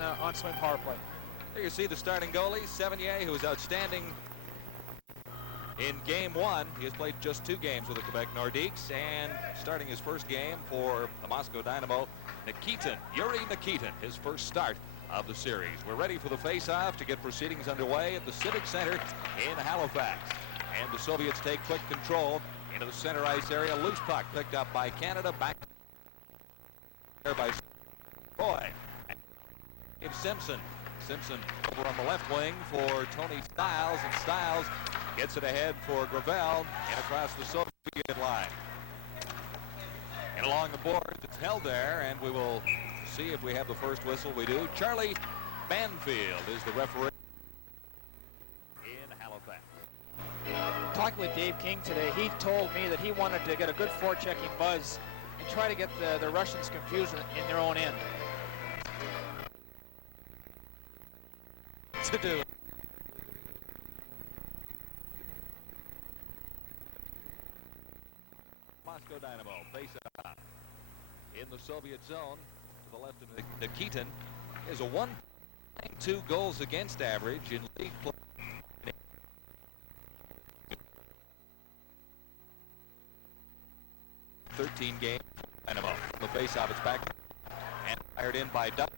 the on-swing power play. Here you see the starting goalie, Sevigny, who was outstanding in game 1. He has played just 2 games with the Quebec Nordiques, and starting his first game for the Moscow Dynamo, Yuri Nikitin, his first start of the series. We're ready for the face-off to get proceedings underway at the Civic Center in Halifax. And the Soviets take quick control into the center ice area. Loose puck picked up by Canada, back there by Roy. Simpson over on the left wing for Tony Stiles, and Stiles gets it ahead for Gravel and across the Soviet line. And along the board, it's held there, and we will see if we have the first whistle. We do. Charlie Banfield is the referee in Halifax. Talking with Dave King today, he told me that he wanted to get a good forechecking buzz and try to get the Russians confused in their own end. To do. Moscow Dynamo face off in the Soviet zone to the left of Nikitin. Is a 1.2 goals against average in league play. 13 games. Dynamo. The face-off, it's back and fired in by Duck.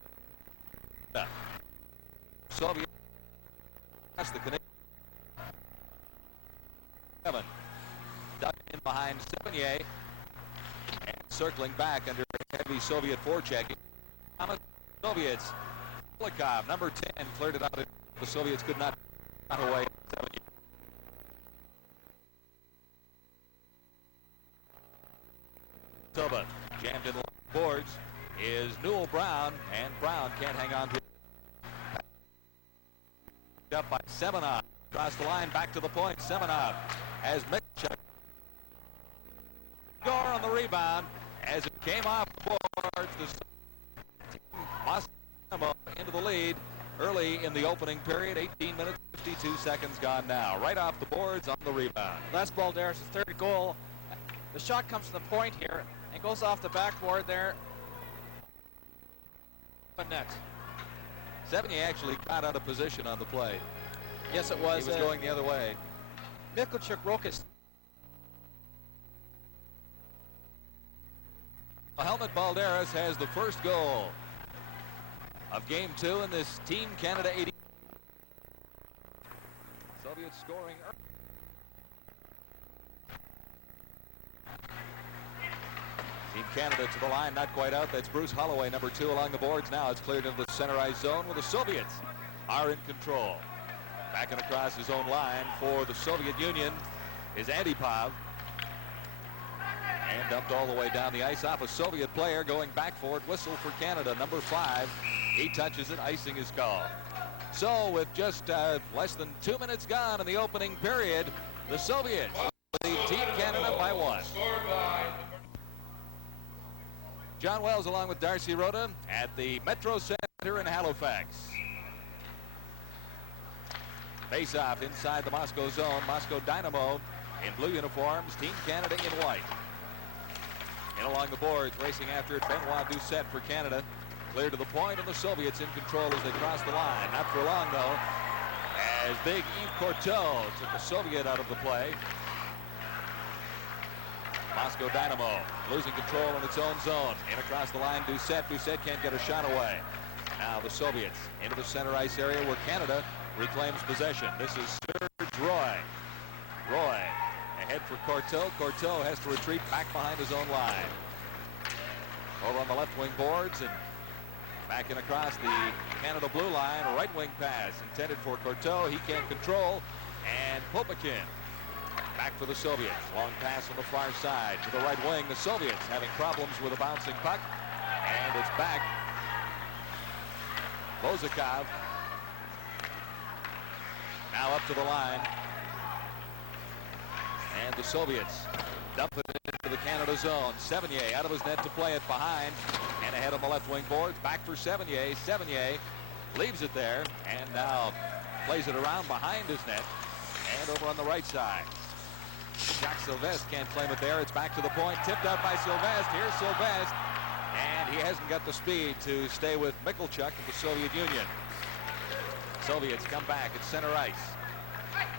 Soviet. That's the Canadian. 7. Duck in behind Sevigny. And circling back under heavy Soviet forechecking. Soviets. Kulikov, number 10, cleared it out. The Soviets could not cut away. Silva jammed in the boards is Newell Brown, and Brown can't hang on to it. Up by Semenov. Across the line, back to the point. Semenov has Mitchell. Score on the rebound as it came off the boards. The Moscow into the lead early in the opening period. 18 minutes, 52 seconds gone now. Right off the boards on the rebound. That's Balderis' third goal. The shot comes to the point here and goes off the backboard there. Net. Sevigny actually got out of position on the play. Yes, it was. He was going the other way. М.Василенок broke his. Helmut Balderis has the first goal of game 2 in this Team Canada 80. Soviets scoring early. Team Canada to the line, not quite out. That's Bruce Holloway, number 2, along the boards now. It's cleared into the center ice zone where the Soviets are in control. Back and across his own line for the Soviet Union is Antipov. And dumped all the way down the ice off a Soviet player going back for it. Whistle for Canada, number 5. He touches it, icing is called. So with just less than 2 minutes gone in the opening period, the Soviets lead Team Canada by 1. John Wells along with Darcy Rhoda at the Metro Center in Halifax. Face-off inside the Moscow zone. Moscow Dynamo in blue uniforms. Team Canada in white. And along the boards, racing after it, Benoit Doucette for Canada. Clear to the point, and the Soviets in control as they cross the line. Not for long, though, as big Yves Courteau took the Soviet out of the play. Moscow Dynamo losing control in its own zone. In across the line, Doucette. Doucette can't get a shot away. Now the Soviets into the center ice area where Canada reclaims possession. This is Serge Roy. Roy ahead for Courteau. Courteau has to retreat back behind his own line. Over on the left wing boards and back in across the Canada blue line. A right wing pass intended for Courteau. He can't control. And Popakin back for the Soviets. Long pass on the far side to the right wing. The Soviets having problems with a bouncing puck. And it's back. Bozakov now up to the line. And the Soviets dump it into the Canada zone. Sevigny out of his net to play it behind. And ahead on the left wing boards. Back for Sevigny. Sevigny leaves it there. And now plays it around behind his net. And over on the right side. Jacques Sylvestre can't claim it there. It's back to the point. Tipped out by Sylvestre. Here's Sylvestre. And he hasn't got the speed to stay with Michalchuk of the Soviet Union. Soviets come back at center ice.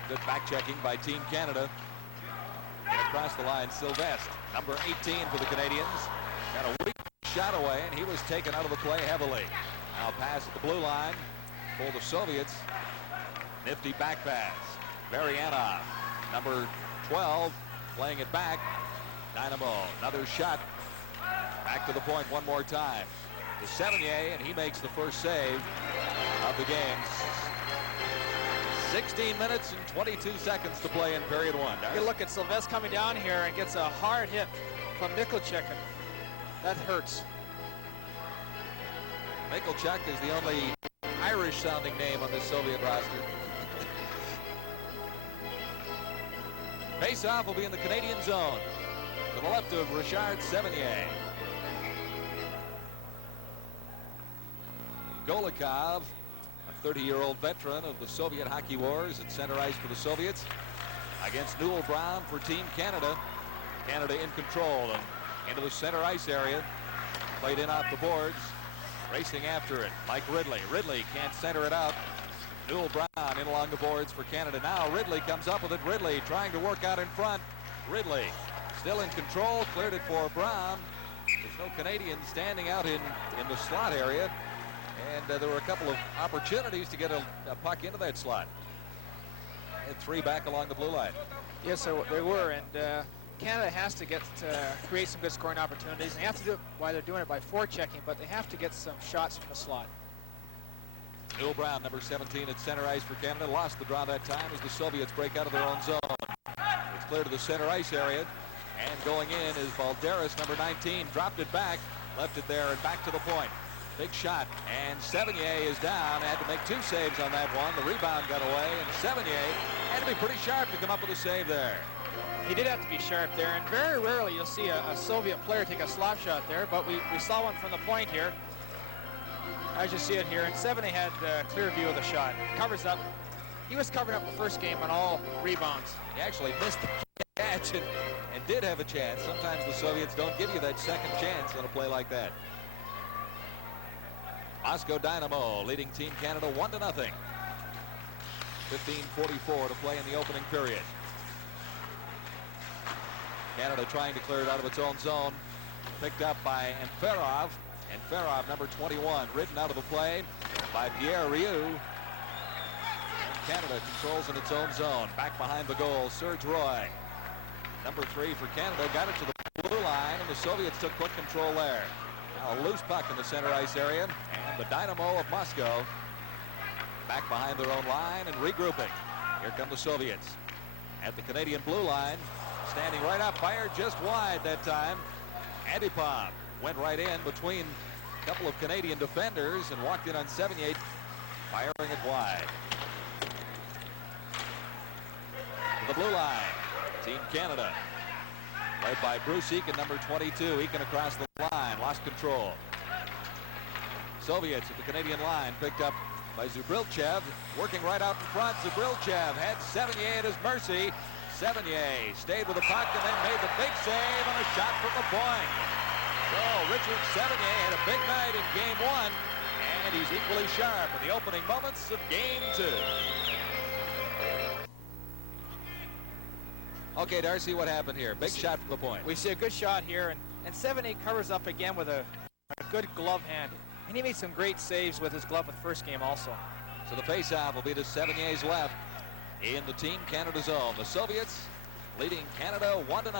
Good back checking by Team Canada. And across the line, Sylvestre, number 18 for the Canadians. Got a weak shot away, and he was taken out of the play heavily. Now pass at the blue line for the Soviets. Nifty back pass. Varianov, number 12, playing it back. Dynamo, another shot. Back to the point one more time. To Sevigny, and he makes the first save of the game. 16 minutes and 22 seconds to play in period one. You look at Sylvestre coming down here and gets a hard hit from Michalchuk. That hurts. Michalchuk is the only Irish-sounding name on this Soviet roster. Face-off will be in the Canadian zone. To the left of Richard Sevigny. Golikov, a 30-year-old veteran of the Soviet hockey wars at center ice for the Soviets, against Newell Brown for Team Canada. Canada in control and into the center ice area. Played in off the boards. Racing after it. Mike Ridley. Ridley can't center it out. Newell Brown in along the boards for Canada. Now Ridley comes up with it. Ridley trying to work out in front. Ridley still in control. Cleared it for Brown. There's no Canadian standing out in the slot area. And there were a couple of opportunities to get a puck into that slot. And three back along the blue line. Yes, so they were. And Canada has to create some good scoring opportunities. They have to do it while they're doing it by forechecking, but they have to get some shots from the slot. Newell Brown, number 17 at center ice for Canada, lost the draw that time as the Soviets break out of their own zone. It's clear to the center ice area, and going in is Balderis, number 19, dropped it back, left it there, and back to the point. Big shot, and Sevigny is down. Had to make two saves on that one. The rebound got away, and Sevigny had to be pretty sharp to come up with a save there. He did have to be sharp there, and very rarely you'll see a Soviet player take a slap shot there, but we saw one from the point here, as you see it here, and Sevigny had a clear view of the shot. Covers up. He was covering up the first game on all rebounds. He actually missed the catch and did have a chance. Sometimes the Soviets don't give you that second chance on a play like that. Moscow Dynamo leading Team Canada 1-0. 15:44 to play in the opening period. Canada trying to clear it out of its own zone. Picked up by Enferov. Enferov, number 21, ridden out of the play by Pierre Rioux. And Canada controls in its own zone. Back behind the goal, Serge Roy. Number 3 for Canada, got it to the blue line, and the Soviets took quick control there. Now a loose puck in the center ice area, and the Dynamo of Moscow back behind their own line and regrouping. Here come the Soviets at the Canadian blue line. Standing right up, fired just wide that time. Antipov went right in between a couple of Canadian defenders and walked in on 78, firing it wide. To the blue line, Team Canada, led by Bruce Eakin, number 22. Eakin across the line, lost control. Soviets at the Canadian line, picked up by Zubrilchev, working right out in front. Zubrilchev had Sevigny at his mercy. Sevigny stayed with the puck and then made the big save on a shot from the point. So Richard Sevigny had a big night in game one, and he's equally sharp in the opening moments of game two. Okay, Darcy, what happened here? Big shot from the point. We see a good shot here, and Sevigny covers up again with a good glove hand. And he made some great saves with his glove in the first game also. So the faceoff will be to Sevigny's left in the Team Canada zone. The Soviets leading Canada 1-0.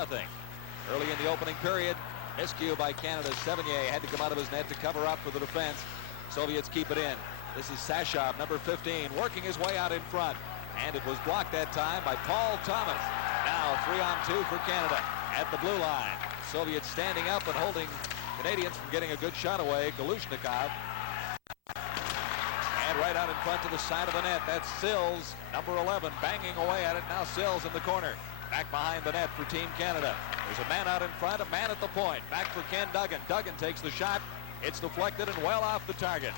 Early in the opening period, miscue by Canada. Sevigny had to come out of his net to cover up for the defense. Soviets keep it in. This is Sashov, number 15, working his way out in front. And it was blocked that time by Paul Thomas. Now 3-on-2 for Canada at the blue line. Soviets standing up and holding Canadians from getting a good shot away. Galushnikov. And right out in front to the side of the net, that's Sills, number 11, banging away at it. Now Sills in the corner. Back behind the net for Team Canada. There's a man out in front, a man at the point. Back for Ken Duggan. Duggan takes the shot. It's deflected and well off the target.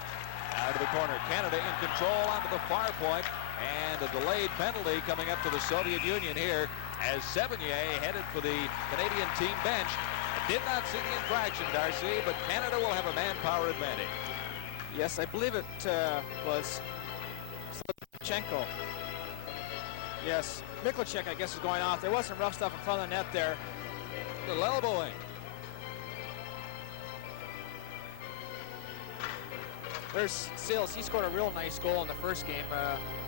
Out of the corner. Canada in control onto the far point. And a delayed penalty coming up to the Soviet Union here as Sevigny headed for the Canadian team bench. A Did not see the infraction, Darcy, but Canada will have a manpower advantage. Yes, I believe it was Slipchenko. Yes, Mikulicek, I guess, is going off. There was some rough stuff in front of the net there. Little elbowing. There's S.Sills. He scored a real nice goal in the first game.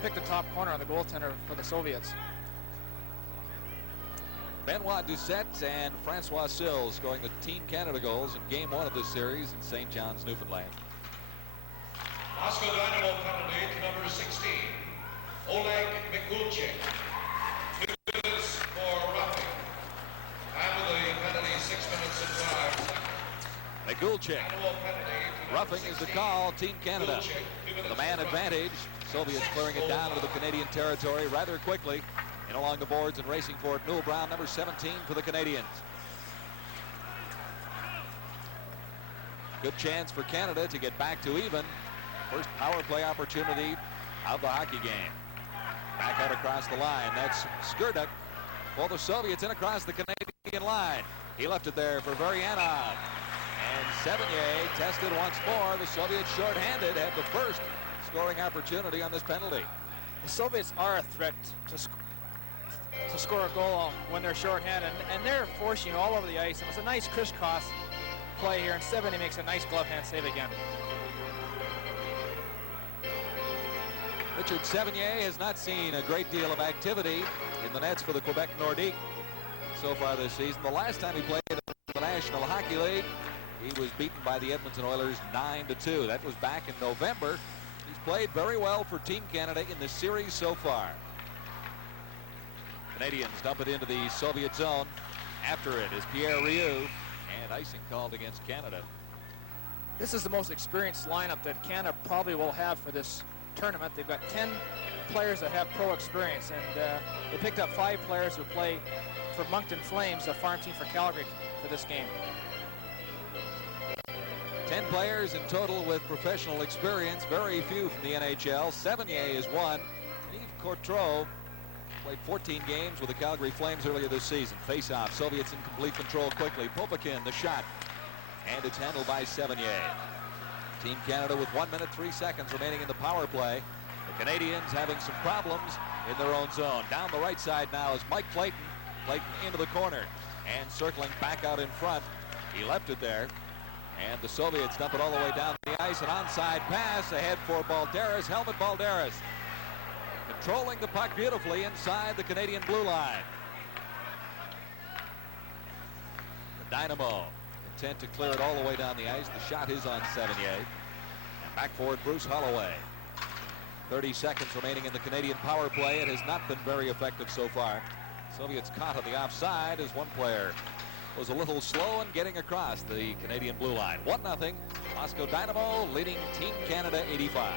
Picked the top corner on the goaltender for the Soviets. Benoit Doucette and Francois S.Sills scoring the Team Canada goals in Game 1 of this series in St. John's, Newfoundland. Moscow Dynamo penalty to number 16, Oleg Mikulicek. 2 minutes for roughing. Time of the penalty, 6 minutes and 5 seconds. Mikulicek. Roughing is the call. Team Canada with a man advantage. Soviets clearing it down into the Canadian territory rather quickly. And along the boards and racing for it, Newell Brown, number 17 for the Canadians. Good chance for Canada to get back to even. First power play opportunity of the hockey game. Back out across the line. That's Skurduk for the Soviets in across the Canadian line. He left it there for Varianov. And Sevigny tested once more. The Soviets shorthanded had the first scoring opportunity on this penalty. The Soviets are a threat to score a goal when they're shorthanded, and they're forcing all over the ice. And it's a nice crisscross play here, and Sevigny makes a nice glove hand save again. Richard Sevigny has not seen a great deal of activity in the nets for the Quebec Nordique so far this season. The last time he played in the National Hockey League, he was beaten by the Edmonton Oilers 9-2. That was back in November. He's played very well for Team Canada in the series so far. Canadians dump it into the Soviet zone. After it is Pierre Rioux, and icing called against Canada. This is the most experienced lineup that Canada probably will have for this tournament. They've got 10 players that have pro experience, and they picked up 5 players who play for Moncton Flames, a farm team for Calgary, for this game. 10 players in total with professional experience, very few from the NHL. Sevigny is one. Yves Courtreau played 14 games with the Calgary Flames earlier this season. Face-off, Soviets in complete control quickly. Popykin, the shot, and it's handled by Sevigny. Team Canada with 1 minute 3 seconds remaining in the power play. The Canadians having some problems in their own zone. Down the right side now is Mike Clayton. Clayton into the corner and circling back out in front. He left it there. And the Soviets dump it all the way down the ice. An onside pass ahead for Balderis. Helmut Balderis controlling the puck beautifully inside the Canadian blue line. The Dynamo content to clear it all the way down the ice. The shot is on Sevigny. And back forward, Bruce Holloway. 30 seconds remaining in the Canadian power play. It has not been very effective so far. Soviets caught on the offside as one player was a little slow in getting across the Canadian blue line. 1-0. Moscow Dynamo leading Team Canada 85.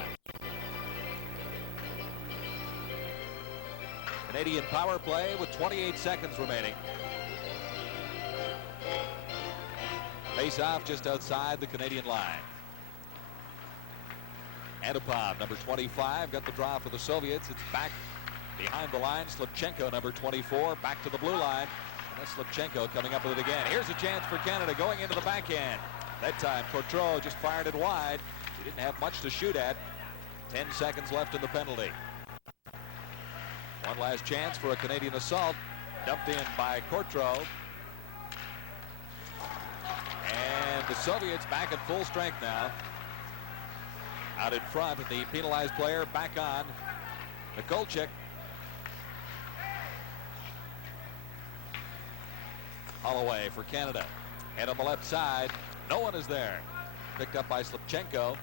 Canadian power play with 28 seconds remaining. Face-off just outside the Canadian line. Antipov, number 25, got the draw for the Soviets. It's back behind the line. Slipchenko, number 24, back to the blue line. And that's Slipchenko coming up with it again. Here's a chance for Canada going into the backhand. That time, Courtreau just fired it wide. He didn't have much to shoot at. 10 seconds left in the penalty. One last chance for a Canadian assault. Dumped in by Courtreau. And the Soviets back at full strength now. Out in front, and the penalized player back on. Mikulicek. Holloway for Canada. And on the left side, no one is there. Picked up by Slipchenko.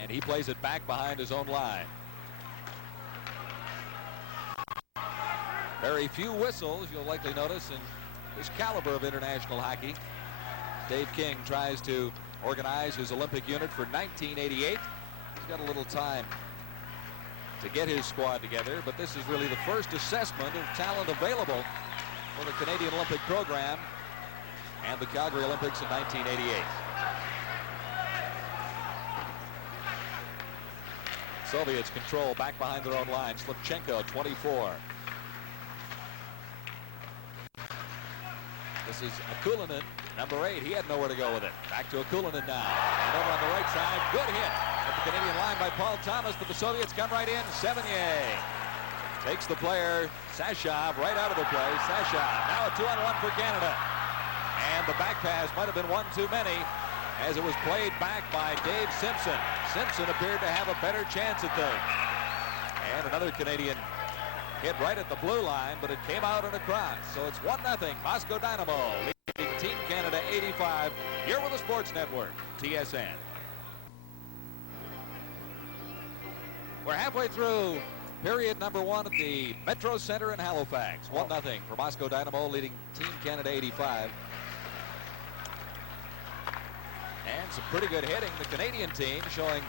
And he plays it back behind his own line. Very few whistles, you'll likely notice, in this caliber of international hockey. Dave King tries to organize his Olympic unit for 1988. He's got a little time to get his squad together, but this is really the first assessment of talent available for the Canadian Olympic program and the Calgary Olympics in 1988. Soviets control back behind their own line. Slipchenko, 24. This is Akulinen, number 8. He had nowhere to go with it. Back to Akulinen now. And over on the right side, good hit at the Canadian line by Paul Thomas, but the Soviets come right in. Sevigny takes the player, Sashov, right out of the play. Sashov, now a 2-on-1 for Canada. And the back pass might have been one too many as it was played back by D.Simpson. Simpson appeared to have a better chance at things. And another Canadian hit right at the blue line, but it came out and across. So it's 1-0, Moscow Dynamo leading Team Canada 85. You're with the Sports Network, TSN. We're halfway through period number 1 at the Metro Center in Halifax. 1-0 for Moscow Dynamo leading Team Canada 85. And some pretty good hitting. The Canadian team showing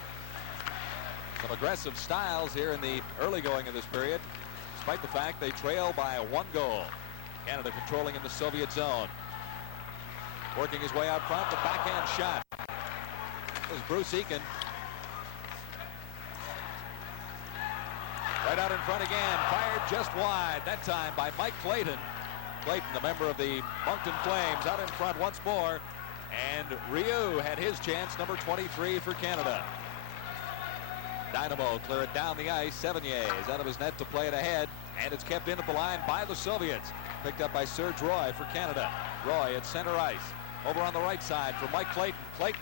some aggressive styles here in the early going of this period, despite the fact they trail by 1 goal. Canada controlling in the Soviet zone. Working his way out front, the backhand shot. It was Bruce Eakin. Right out in front again, fired just wide, that time by Mike Clayton. Clayton, a member of the Moncton Flames, out in front once more. And Ryu had his chance, number 23 for Canada. Dynamo clear it down the ice. Sevigny is out of his net to play it ahead, and it's kept in at the line by the Soviets. Picked up by Serge Roy for Canada. Roy at center ice. Over on the right side for Mike Clayton. Clayton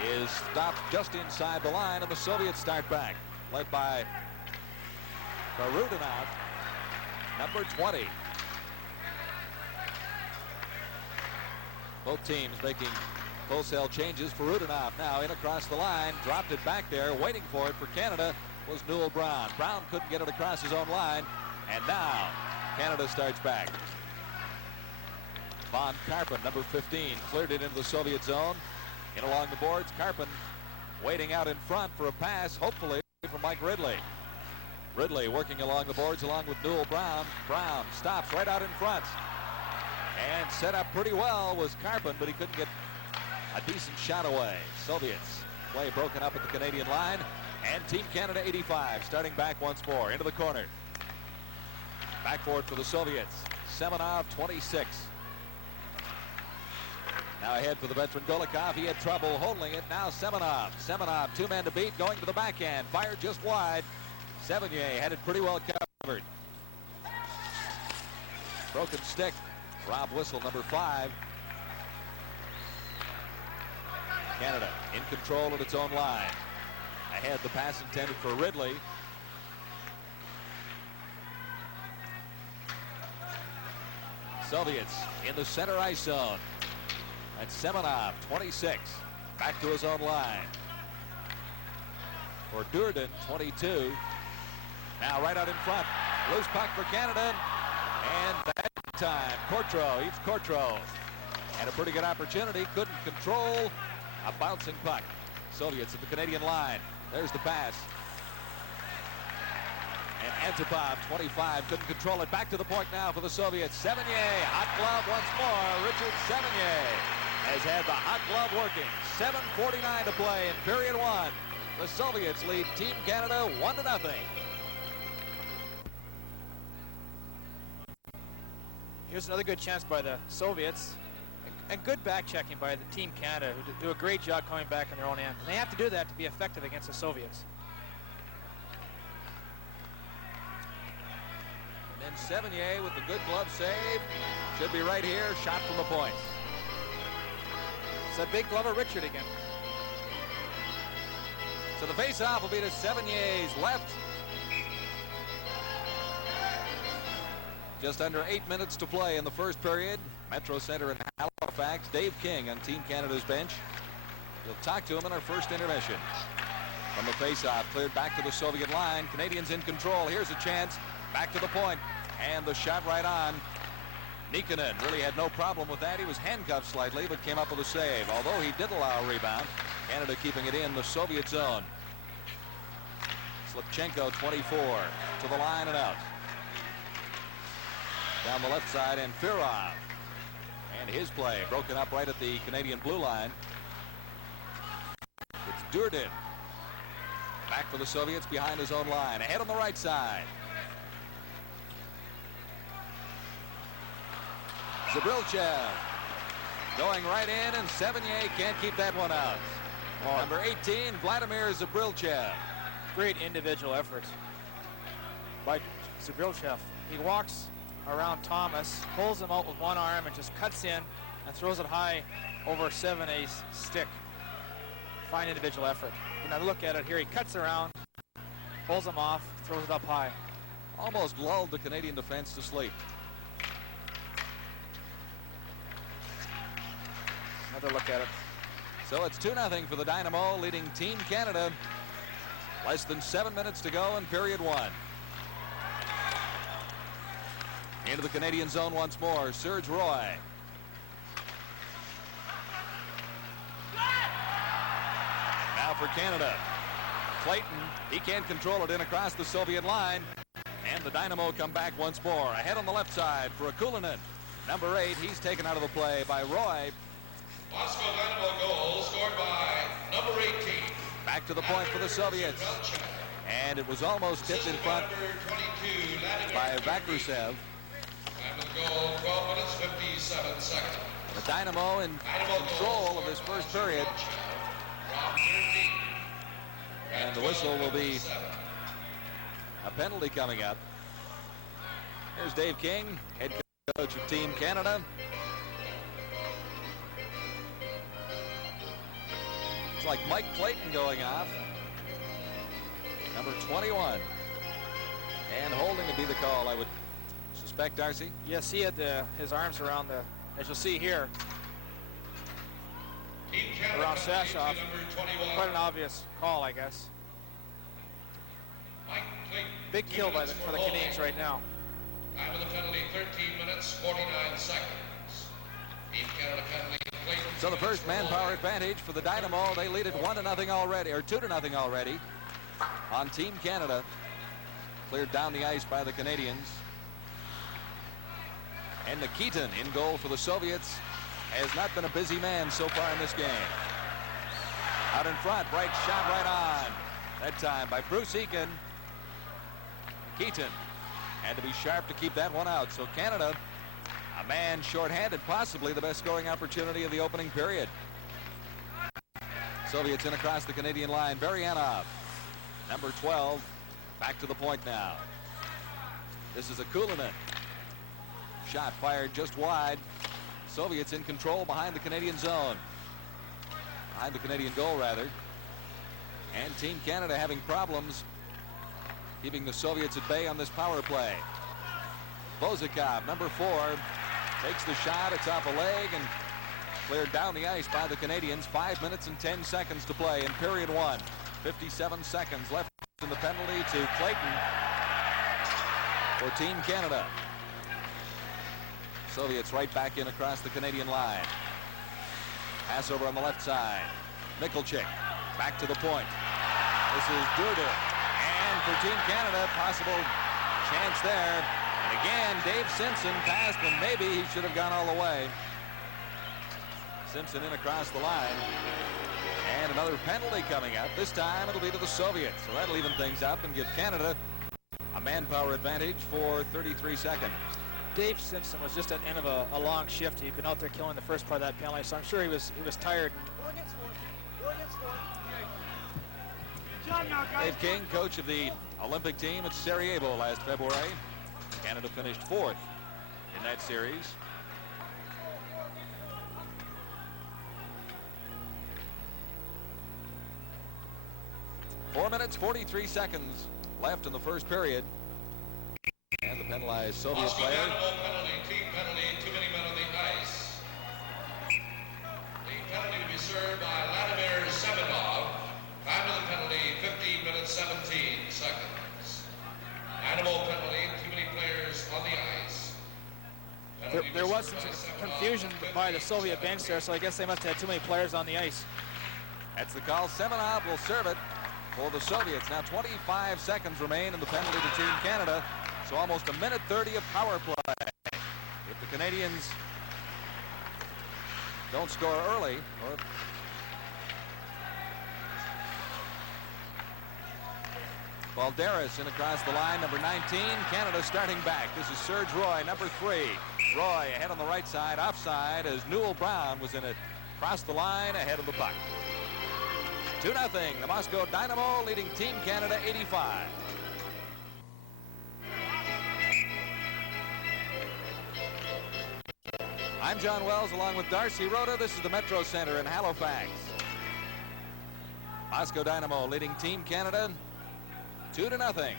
is stopped just inside the line, and the Soviets start back. Led by P.Prиродин, number 20. Both teams making wholesale changes. P.Prиродin now in across the line, dropped it back there. Waiting for it for Canada was Newell Brown. Brown couldn't get it across his own line, and now Canada starts back. Von Karpen, number 15, cleared it into the Soviet zone. In along the boards, Karpen waiting out in front for a pass, hopefully from Mike Ridley. Ridley working along the boards along with Newell Brown. Brown stops right out in front. And set up pretty well was Karpen, but he couldn't get a decent shot away. Soviets play broken up at the Canadian line. And Team Canada 85 starting back once more into the corner. Back for it for the Soviets. Semenov 26. Now ahead for the veteran Golikov. He had trouble holding it. Now Semenov. Semenov, 2 men to beat, going to the backhand. Fired just wide. Sevigny had it pretty well covered. Broken stick. R.Whistle, number 5. Canada in control of its own line. Ahead, the pass intended for Ridley. Soviets in the center ice zone. That's Semenov, 26. Back to his own line. For Durdin, 22. Now right out in front. Loose puck for Canada. And that time, Courtreau, eats Courtreau. And a pretty good opportunity. Couldn't control a bouncing puck. Soviets at the Canadian line. There's the pass. And Antipov, 25, couldn't control it. Back to the point now for the Soviets. Sevigny, hot glove once more. Richard Sevigny has had the hot glove working. 7:49 to play in period 1. The Soviets lead Team Canada 1-0. Here's another good chance by the Soviets. And good back checking by the Team Canada, who do a great job coming back on their own end. And they have to do that to be effective against the Soviets. And then Sevigny with the good glove save. Should be right here. Shot from the point. It's a big glover Richard again. So the face-off will be to Sevigny's left. Just under 8 minutes to play in the first period. Metro Center in Halifax. Dave King on Team Canada's bench. We'll talk to him in our first intermission. From the face-off, cleared back to the Soviet line. Canadians in control. Here's a chance. Back to the point. And the shot right on. Nikkanen really had no problem with that. He was handcuffed slightly, but came up with a save. Although he did allow a rebound. Canada keeping it in the Soviet zone. Slipchenko, 24, to the line and out. Down the left side, and Firov. And his play broken up right at the Canadian blue line. It's Durdin. Back for the Soviets behind his own line. Ahead on the right side. Zubrilchev going right in, and Sevigny can't keep that one out. Number 18, Vladimir Zubrilchev. Great individual effort by Zubrilchev. He walks around Thomas, pulls him out with one arm, and just cuts in and throws it high over Sevigny's stick. Fine individual effort. You know, look at it here. He cuts around, pulls him off, throws it up high. Almost lulled the Canadian defense to sleep. Another look at it. So it's 2-0 for the Dynamo, leading Team Canada. Less than 7 minutes to go in period one. Into the Canadian zone once more, Serge Roy. Now for Canada. Clayton, he can't control it in across the Soviet line. And the Dynamo come back once more. Ahead on the left side for Akulinen. Number 8, he's taken out of the play by Roy. Moscow Dynamo goal scored by number 18. Back to the point for the Soviets. And it was almost tipped in front by Vakrusev. Time of the goal, 12 minutes, 57 seconds. The Dynamo in control of this first period. And the whistle will be a penalty coming up. Here's Dave King, head coach of Team Canada. It's like Mike Clayton going off. Number 21. And holding to be the call, I would suspect, Darcy. Yes, he had his arms around the, as you'll see here, around Sashov. Quite an obvious call, I guess. Big kill for the Canadians right now. Time of the penalty, 13 minutes, 49 seconds. Team Canada penalty. So the first manpower advantage for the Dynamo. They lead it 1-0 already, or 2-0 already on Team Canada. Cleared down the ice by the Canadians. And Nikitin in goal for the Soviets has not been a busy man so far in this game. Out in front, right shot right on. That time by Bruce Eakin. Nikitin had to be sharp to keep that one out. So Canada, a man shorthanded, possibly the best scoring opportunity of the opening period. Soviets in across the Canadian line. Varianov, number 12, back to the point now. This is Akulinen. Shot fired just wide. Soviets in control behind the Canadian zone. Behind the Canadian goal, rather. And Team Canada having problems keeping the Soviets at bay on this power play. Bozikov, number 4, takes the shot. It's off a leg and cleared down the ice by the Canadians. 5 minutes and 10 seconds to play in period one. 57 seconds left in the penalty to Clayton for Team Canada. Soviets right back in across the Canadian line. Pass over on the left side. Michalczyk back to the point. This is Durdin. And for Team Canada, possible chance there. And again, D.Simpson passed, and maybe he should have gone all the way. Simpson in across the line. And another penalty coming up. This time it'll be to the Soviets. So that'll even things up and give Canada a manpower advantage for 33 seconds. D.Simpson was just at the end of a long shift. He'd been out there killing the first part of that penalty, so I'm sure he was tired. Dave King, coach of the Olympic team at Sarajevo last February. Canada finished 4th in that series. Four minutes, 43 seconds left in the first period. And the penalized Soviet player. Penalty, team penalty, too many men on the ice. The penalty to be served by Vladimir Semenov. Time of the penalty, 15 minutes, 17 seconds. Animal penalty, too many players on the ice. There was some confusion by the Soviet bench there, so I guess they must have had too many players on the ice. That's the call. Semenov will serve it for the Soviets. Now 25 seconds remain in the penalty to Team Canada. So almost 1:30 of power play. If the Canadians don't score early, F.Balderis in across the line, number 19. Canada starting back. This is Serge Roy, number 3. Roy ahead on the right side, offside, as Newell Brown was in it. Across the line, ahead of the puck. 2-0, the Moscow Dynamo leading Team Canada 85. I'm John Wells along with Darcy Rhoda. This is the Metro Center in Halifax. Moscow Dynamo leading Team Canada 2-0.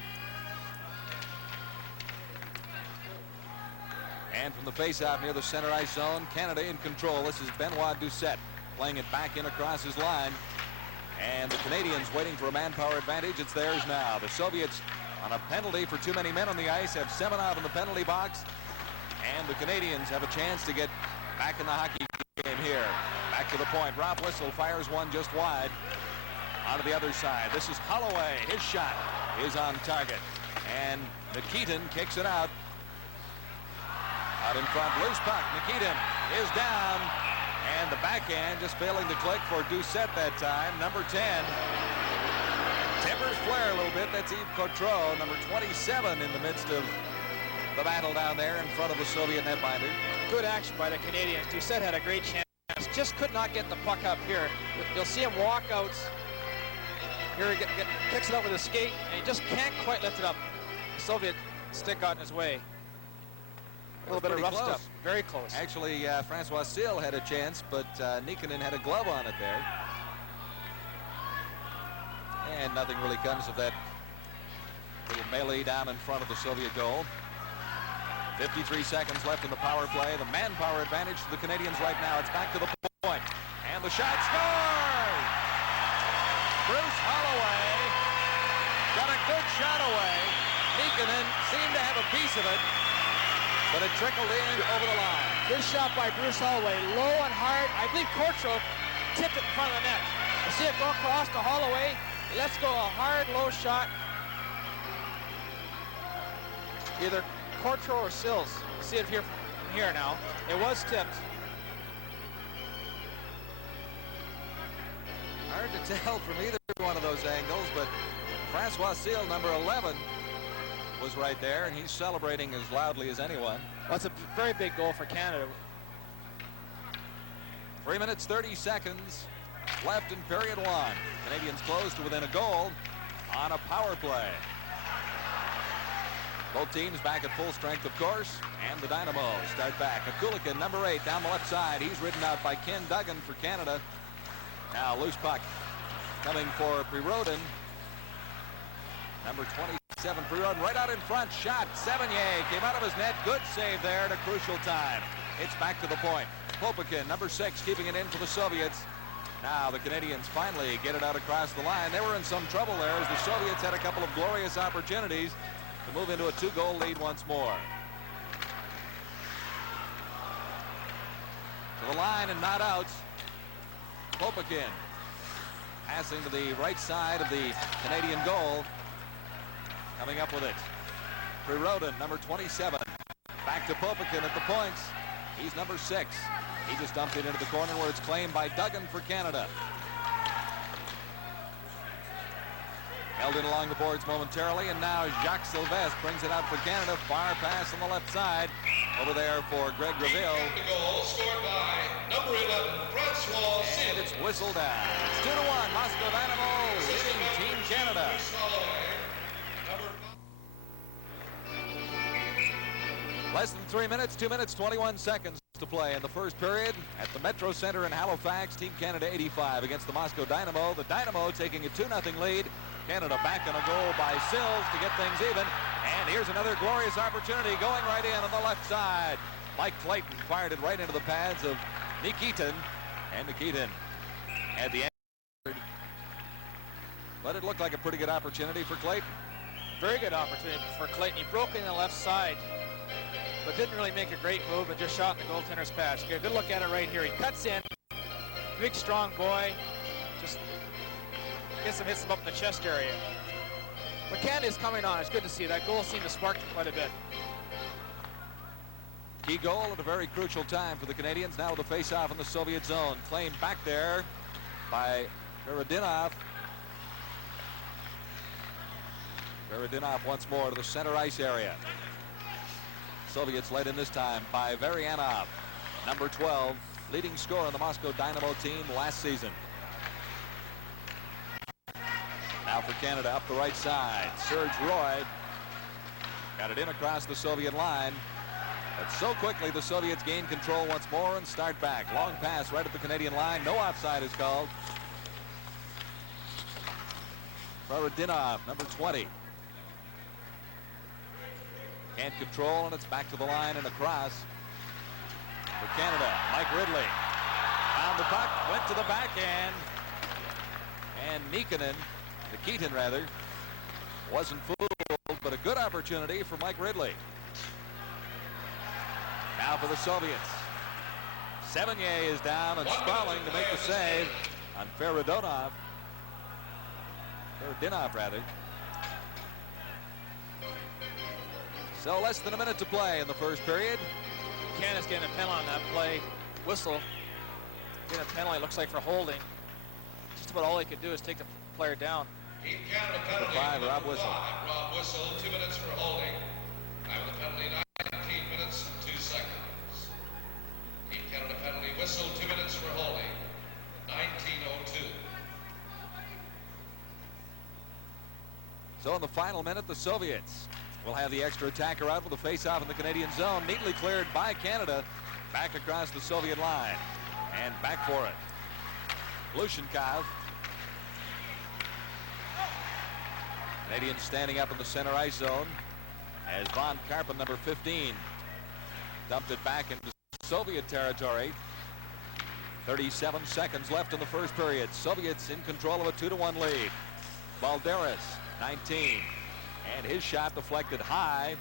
And from the face-off near the center ice zone, Canada in control. This is Benoit Doucette playing it back in across his line. And the Canadians waiting for a manpower advantage. It's theirs now. The Soviets on a penalty for too many men on the ice have Semenov in the penalty box. And the Canadians have a chance to get back in the hockey game here. Back to the point. R.Whistle fires one just wide. Onto the other side. This is Holloway. His shot is on target. And Nikitin kicks it out. Out in front, loose puck. Nikitin is down. And the backhand just failing to click for Doucette that time. Number 10. Timbers flare a little bit. That's Yves Coutreau, number 27 in the midst of the battle down there in front of the Soviet netminder. Good action by the Canadians. Doucette had a great chance. Just could not get the puck up here. You'll see him walk out. Here he kicks it up with his skate, and he just can't quite lift it up. The Soviet stick got in his way. A little bit of rough stuff. Very close. Actually, Francois Seal had a chance, but Nikkanen had a glove on it there. And nothing really comes of that little melee down in front of the Soviet goal. 53 seconds left in the power play. The manpower advantage to the Canadians right now. It's back to the point. And the shot scores! Bruce Holloway got a good shot away. Nikkanen seemed to have a piece of it, but it trickled in over the line. Good shot by Bruce Holloway. Low and hard. I believe Coutreau tipped it in front of the net. You see it go across to Holloway. Let's go a hard, low shot. Either Coutreau or Sills. You see it here from here now. It was tipped. Hard to tell from either one of those angles, but Francois Seal, number 11, was right there, and he's celebrating as loudly as anyone. Well, it's a very big goal for Canada. 3 minutes, 30 seconds left in period 1. Canadians close to within a goal on a power play. Both teams back at full strength, of course, and the Dynamo start back. Mikulikin, number 8, down the left side. He's ridden out by Ken Duggan for Canada. Now loose puck coming for P.Pririodin. Number 27, P.Pririodin right out in front. Shot. Sevigny came out of his net. Good save there at a crucial time. It's back to the point. Popokin, number 6, keeping it in for the Soviets. Now the Canadians finally get it out across the line. They were in some trouble there as the Soviets had a couple of glorious opportunities to move into a 2-goal lead once more. To the line and not out. Popokin passing to the right side of the Canadian goal. Coming up with it. P.Pririodin, number 27. Back to Popokin at the points. He's number 6. He just dumped it into the corner where it's claimed by Duggan for Canada. Held in along the boards momentarily, and now Jacques Sylvestre brings it out for Canada. Far pass on the left side. Over there for Greg Greville. The goal scored by number 11, Francois Seal. And it's whistled down. It's 2-1. Moscow Dynamo leading Team Canada. Less than 3 minutes, 2 minutes, 21 seconds to play in the first period at the Metro Center in Halifax. Team Canada 85 against the Moscow Dynamo. The Dynamo taking a 2-0 lead. Canada back on a goal by Sills to get things even. And here's another glorious opportunity going right in on the left side. Mike Clayton fired it right into the pads of Nikitin. And Nikitin at the end. But it looked like a pretty good opportunity for Clayton. Very good opportunity for Clayton. He broke in the left side, but didn't really make a great move and just shot in the goaltender's patch. Get a good look at it right here. He cuts in. Big, strong boy. Just gets him, hits him up in the chest area. But Canada's coming on. It's good to see. That goal seemed to spark quite a bit. Key goal at a very crucial time for the Canadians. Now with a face-off in the Soviet zone. Claimed back there by P.Pririodin. P.Pririrdinov once more to the center ice area. Soviets led in this time by Varianov, number 12, leading scorer on the Moscow Dynamo team last season. Now for Canada up the right side. Serge Roy got it in across the Soviet line. But so quickly the Soviets gain control once more and start back. Long pass right at the Canadian line. No offside is called. P.Pririrdinov, number 20. Can't control, and it's back to the line and across. For Canada, Mike Ridley found the puck, went to the backhand, and Nikitin rather, wasn't fooled, but a good opportunity for Mike Ridley. Now for the Soviets. Sevigny is down and sprawling to make the save on P.Pririrdinov. P.Pririrdinov rather. So less than a minute to play in the first period. Canada's getting a penalty on that play. Whistle getting a penalty, looks like, for holding. Just about all they could do is take the player down. Team Canada penalty. 5, Rob Whistle. Rob Whistle, 2 minutes for holding. Time of the penalty, 19 minutes and 2 seconds. Team Canada penalty, Whistle, 2 minutes for holding. 19:02. So in the final minute, the Soviets will have the extra attacker out with a face-off in the Canadian zone. Neatly cleared by Canada. Back across the Soviet line. And back for it. Glushenkov. Canadians standing up in the center ice zone as Von Karpen, number 15, dumped it back into Soviet territory. 37 seconds left in the first period. Soviets in control of a 2-1 lead. Balderis, 19. And his shot deflected high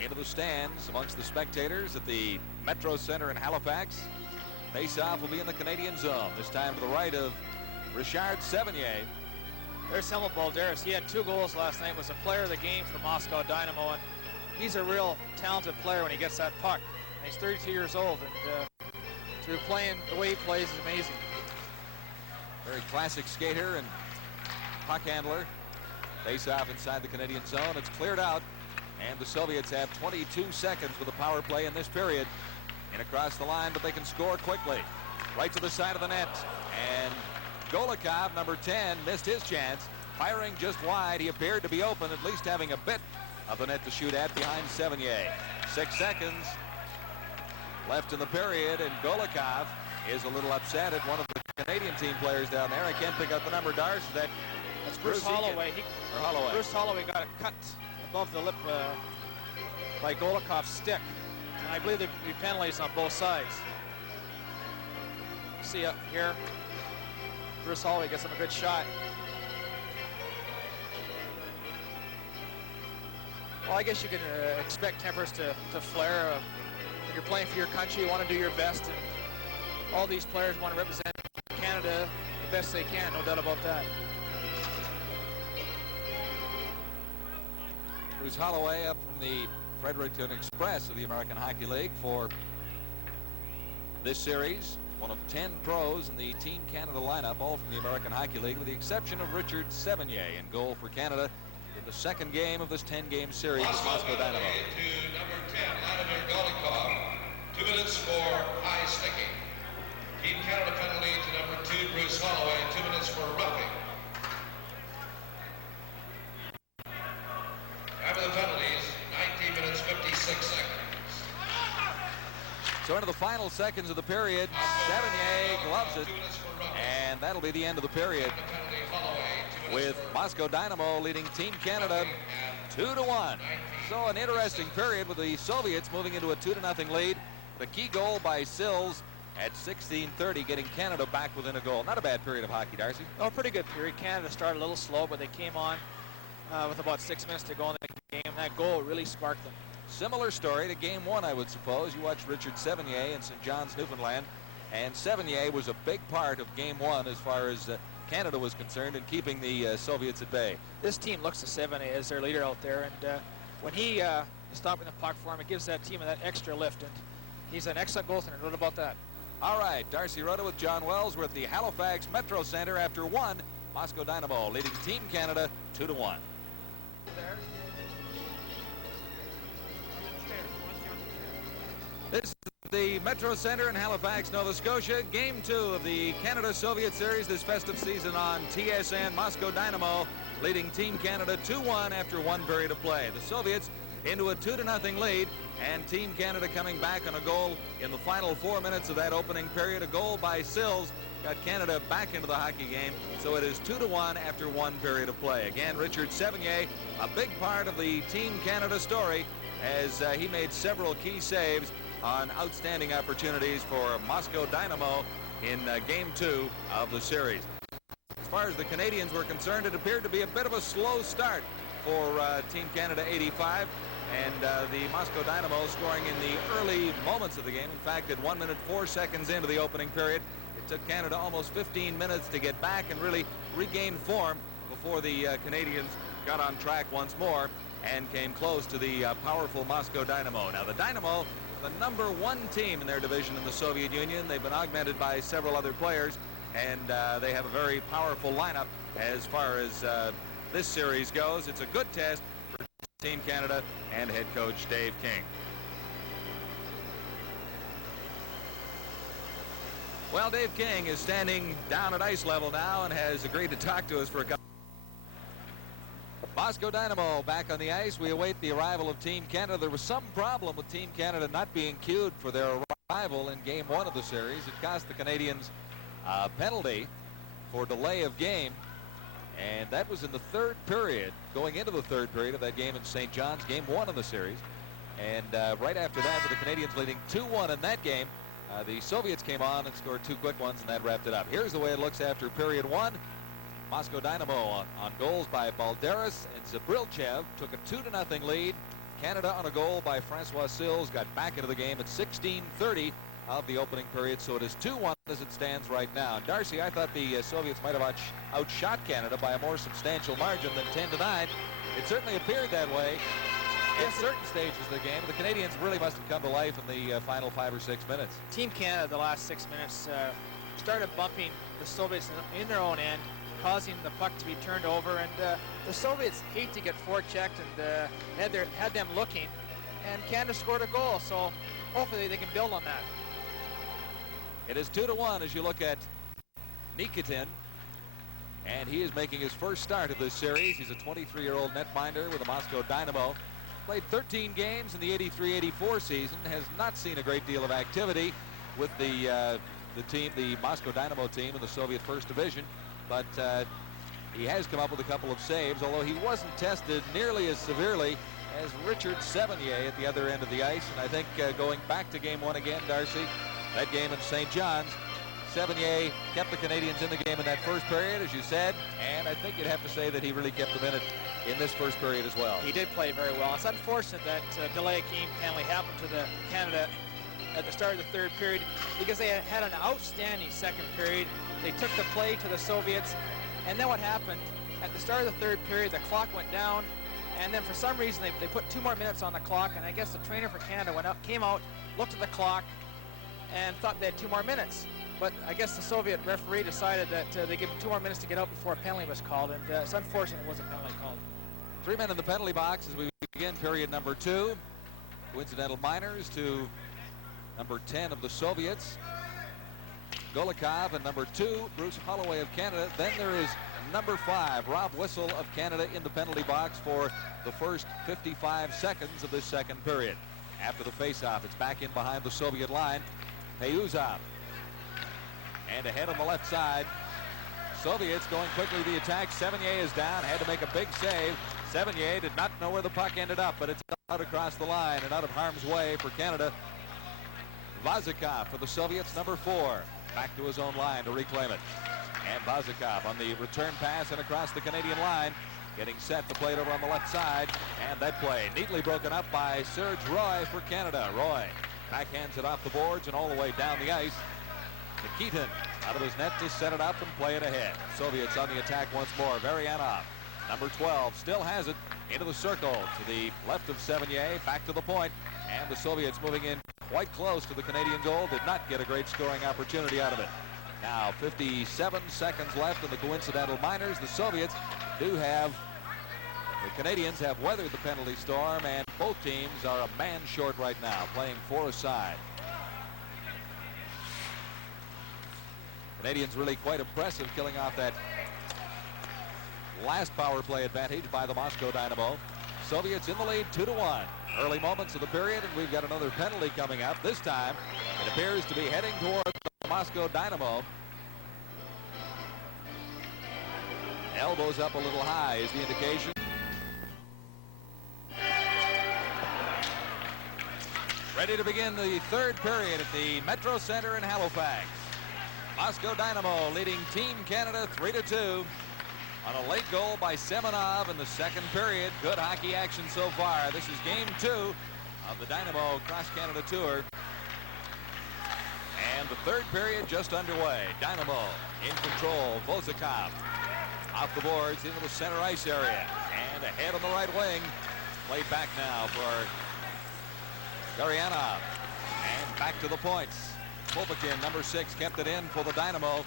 into the stands amongst the spectators at the Metro Center in Halifax. Face-off will be in the Canadian zone, this time to the right of Richard Sevigny. There's Samuel Balderis. He had 2 goals last night, was a player of the game for Moscow Dynamo, and he's a real talented player when he gets that puck. And he's 32 years old, and to be playing the way he plays is amazing. Very classic skater and puck handler. Face-off inside the Canadian zone. It's cleared out, and the Soviets have 22 seconds with a power play in this period. In across the line, but they can score quickly. Right to the side of the net, and Golikov, number 10, missed his chance. Firing just wide. He appeared to be open, at least having a bit of the net to shoot at behind Sevigny. 6 seconds left in the period, and Golikov is a little upset at one of the Canadian team players down there. I can't pick out the number, Darce. That's Bruce Holloway. Holloway. Bruce Holloway got a cut above the lip by Golikov's stick. And I believe there'd be penalties on both sides. See up here, Bruce Holloway gets him a good shot. Well, I guess you can expect tempers to flare. When you're playing for your country, you want to do your best. And all these players want to represent Canada the best they can, no doubt about that. Bruce Holloway up from the Fredericton Express of the American Hockey League for this series. One of 10 pros in the Team Canada lineup, all from the American Hockey League, with the exception of Richard Sevigny in goal for Canada in the second game of this 10-game series with Moscow Dynamo. To number 10, Vladimir Golikov, 2 minutes for high sticking. Team Canada penalty to number 2, Bruce Holloway, 2 minutes for roughing. After the penalties, 19 minutes, 56 seconds. So into the final seconds of the period, Sevigny gloves it, and that'll be the end of the period, with Moscow Dynamo leading Team Canada 2-1. So an interesting period with the Soviets moving into a 2-0 lead. The key goal by Sills at 16:30, getting Canada back within a goal. Not a bad period of hockey, Darcy. Oh, pretty good period. Canada started a little slow, but they came on with about 6 minutes to go in the game. That goal really sparked them. Similar story to game 1, I would suppose. You watched Richard Sevigny in St. John's, Newfoundland, and Sevigny was a big part of game 1 as far as Canada was concerned in keeping the Soviets at bay. This team looks to Sevigny as their leader out there, and when he is stopping the puck for him, it gives that team that extra lift, and he's an excellent goaltender. What about that? All right, Darcy Rhoda with John Wells. We're at the Halifax Metro Center after 1. Moscow Dynamo leading Team Canada 2-1. the Metro Center in Halifax, Nova Scotia. Game 2 of the Canada-Soviet series this festive season on TSN. Moscow Dynamo leading Team Canada 2-1 after one period of play. The Soviets into a 2-0 lead, and Team Canada coming back on a goal in the final 4 minutes of that opening period. A goal by S.Sills got Canada back into the hockey game, so it is 2-1 after one period of play. Again, Richard Sevigny, a big part of the Team Canada story, as he made several key saves on outstanding opportunities for Moscow Dynamo in Game 2 of the series. As far as the Canadians were concerned, it appeared to be a bit of a slow start for Team Canada 85, and the Moscow Dynamo scoring in the early moments of the game. In fact, at 1 minute 4 seconds into the opening period, it took Canada almost 15 minutes to get back and really regain form before the Canadians got on track once more and came close to the powerful Moscow Dynamo. Now, the Dynamo, the #1 team in their division in the Soviet Union. They've been augmented by several other players, and they have a very powerful lineup as far as this series goes. It's a good test for Team Canada and head coach Dave King. Well, Dave King is standing down at ice level now and has agreed to talk to us for a couple. Moscow Dynamo back on the ice. We await the arrival of Team Canada. There was some problem with Team Canada not being cued for their arrival in Game 1 of the series. It cost the Canadians a penalty for delay of game, and that was in the third period, going into the third period of that game in St. John's, Game 1 of the series. And right after that, with the Canadians leading 2-1 in that game, the Soviets came on and scored 2 quick ones, and that wrapped it up. Here's the way it looks after period 1. Moscow Dynamo on goals by Balderis and Zubrilchev took a 2-0 lead. Canada on a goal by Francois Sills got back into the game at 16:30 of the opening period, so it is 2-1 as it stands right now. And Darcy, I thought the Soviets might have outshot Canada by a more substantial margin than 10-9. It certainly appeared that way at certain stages of the game. The Canadians really must have come to life in the final 5 or 6 minutes. Team Canada, the last 6 minutes, started bumping the Soviets in their own end, causing the puck to be turned over, and the Soviets hate to get forechecked, and had them looking, and Canada scored a goal, so hopefully they can build on that. It is 2-1 as you look at Nikitin, and he is making his first start of this series. He's a 23-year-old netminder with the Moscow Dynamo. Played 13 games in the 83-84 season, has not seen a great deal of activity with the team, the Moscow Dynamo team in the Soviet First Division, but he has come up with a couple of saves, although he wasn't tested nearly as severely as Richard Sevigny at the other end of the ice. And I think going back to Game 1 again, Darcy, that game in St. John's, Sevigny kept the Canadians in the game in that first period, as you said, and I think you'd have to say that he really kept them in it in this first period as well. He did play very well. It's unfortunate that delay of game penalty happened to the Canada at the start of the third period, because they had an outstanding second period. They took the play to the Soviets, and then what happened at the start of the third period, the clock went down, and then for some reason they put 2 more minutes on the clock, and I guess the trainer for Canada came out, looked at the clock, and thought they had 2 more minutes. But I guess the Soviet referee decided that they give them 2 more minutes to get out before a penalty was called, and it's unfortunate it was a penalty called. 3 men in the penalty box as we begin period number 2. Coincidental minors to number 10 of the Soviets, Golikov, and number 2, Bruce Holloway of Canada. Then there is number 5, R.Whistle of Canada, in the penalty box for the first 55 seconds of this second period. After the faceoff, it's back in behind the Soviet line. Peyuzov. And ahead on the left side, Soviets going quickly to the attack. Sevigny is down, had to make a big save. Sevigny did not know where the puck ended up, but it's out across the line and out of harm's way for Canada. Vazikov for the Soviets, number 4, back to his own line to reclaim it. And Vazikov on the return pass and across the Canadian line, getting set to play it over on the left side. And that play neatly broken up by Serge Roy for Canada. Roy backhands it off the boards and all the way down the ice. Nikitin out of his net to set it up and play it ahead. Soviets on the attack once more. Varianov, number 12, still has it into the circle to the left of Sevigny, back to the point, and the Soviets moving in quite close to the Canadian goal. Did not get a great scoring opportunity out of it. Now 57 seconds left in the coincidental minors. The Soviets do have, the Canadians have weathered the penalty storm, and both teams are a man short right now, playing 4 aside. Canadians really quite impressive, killing off that last power play advantage by the Moscow Dynamo. Soviets in the lead 2-1. Early moments of the period, and we've got another penalty coming up. This time, it appears to be heading toward the Moscow Dynamo. Elbows up a little high is the indication. Ready to begin the third period at the Metro Center in Halifax. Moscow Dynamo leading Team Canada 3-2 on a late goal by Semenov in the second period. Good hockey action so far. This is game 2 of the Dynamo Cross Canada Tour. And the third period just underway. Dynamo in control. Vozakov off the boards into the center ice area. And ahead on the right wing. Played back now for Gurianov. And back to the points. V.Millkin, number 6, kept it in for the Dynamo.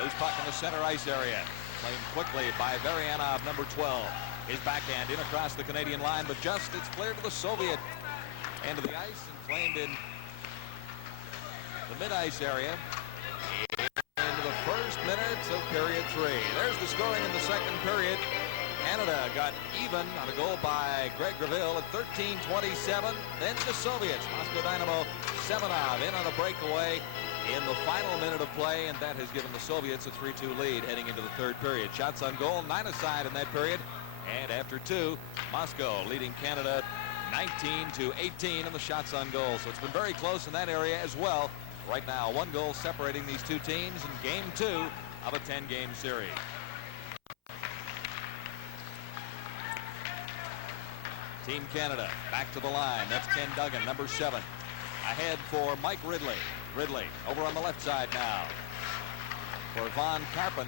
Loose puck in the center ice area. Played quickly by Varianov, number 12. His backhand in across the Canadian line, but just it's cleared to the Soviet end of the ice and flamed in the mid-ice area into the first minutes of period 3. There's the scoring in the second period. Canada got even on a goal by G.Gravel at 13:27. Then the Soviets, Moscow Dynamo, Semenov in on a breakaway in the final minute of play, and that has given the Soviets a 3-2 lead heading into the third period. Shots on goal, 9 aside in that period. And after 2, Moscow leading Canada 19-18 in the shots on goal. So it's been very close in that area as well. Right now, 1 goal separating these two teams in game 2 of a 10-game series. Team Canada back to the line. That's Ken Duggan, number 7. Ahead for Mike Ridley. Ridley over on the left side now for Von Karpen.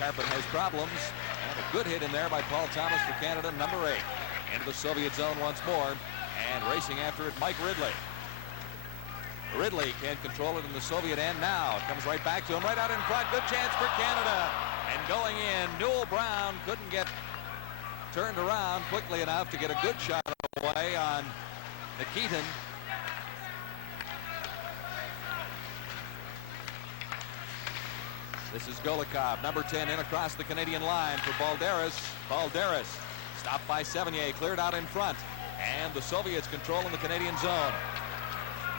Karpen has problems, and a good hit in there by Paul Thomas for Canada, number 8. Into the Soviet zone once more, and racing after it, Mike Ridley. Ridley can't control it in the Soviet end now. It comes right back to him, right out in front. Good chance for Canada. And going in, Newell Brown couldn't get turned around quickly enough to get a good shot away on Nikitin. This is Golikov, number 10, in across the Canadian line for Balderas. Balderas stopped by Sevigny, cleared out in front. And the Soviets controlling the Canadian zone.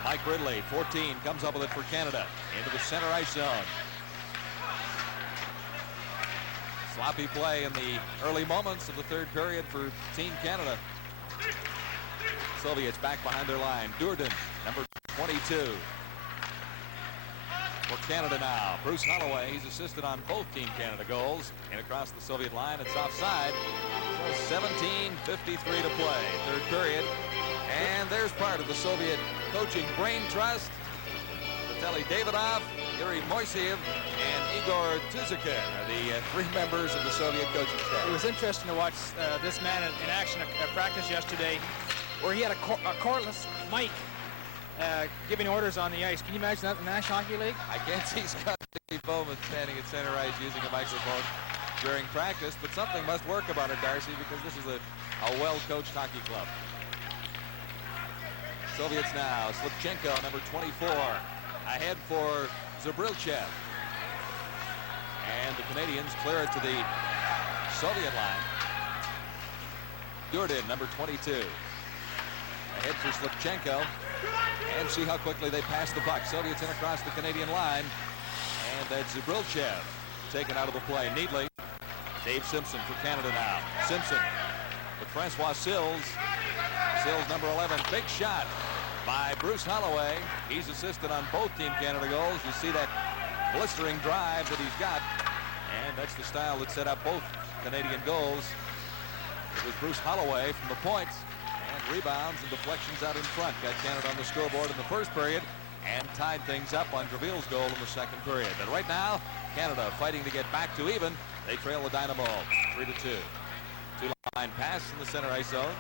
Mike Ridley, 14, comes up with it for Canada into the center ice zone. Sloppy play in the early moments of the third period for Team Canada. Soviets back behind their line. Durdin, number 22. For Canada now, Bruce Holloway. He's assisted on both Team Canada goals. And across the Soviet line, it's offside. So 17:53 to play, third period. And there's part of the Soviet coaching brain trust. Vitaly Davidov, Yuri Moiseev, and Igor Tuzikin are the 3 members of the Soviet coaching staff. It was interesting to watch this man in action at practice yesterday, where he had a cordless mic giving orders on the ice. Can you imagine that in the National Hockey League? I can't see Scotty Bowman standing at center ice using a microphone during practice, but something must work about it, Darcy, because this is a well-coached hockey club. Soviets now, Slipchenko, number 24, ahead for Zubrilchev. And the Canadians clear it to the Soviet line. Durdin, number 22. Ahead for Slipchenko. And see how quickly they pass the puck. Soviets in across the Canadian line. And that's Zubrilchev taken out of the play neatly. D.Simpson for Canada now. Simpson with Francois Sills. Sills, number 11. Big shot by Bruce Holloway. He's assisted on both Team Canada goals. You see that blistering drive that he's got. And that's the style that set up both Canadian goals. It was Bruce Holloway from the points. And rebounds and deflections out in front. Got Canada on the scoreboard in the first period and tied things up on Graville's goal in the second period. But right now, Canada fighting to get back to even. They trail the Dynamo 3-2. Two-line pass in the center ice zone.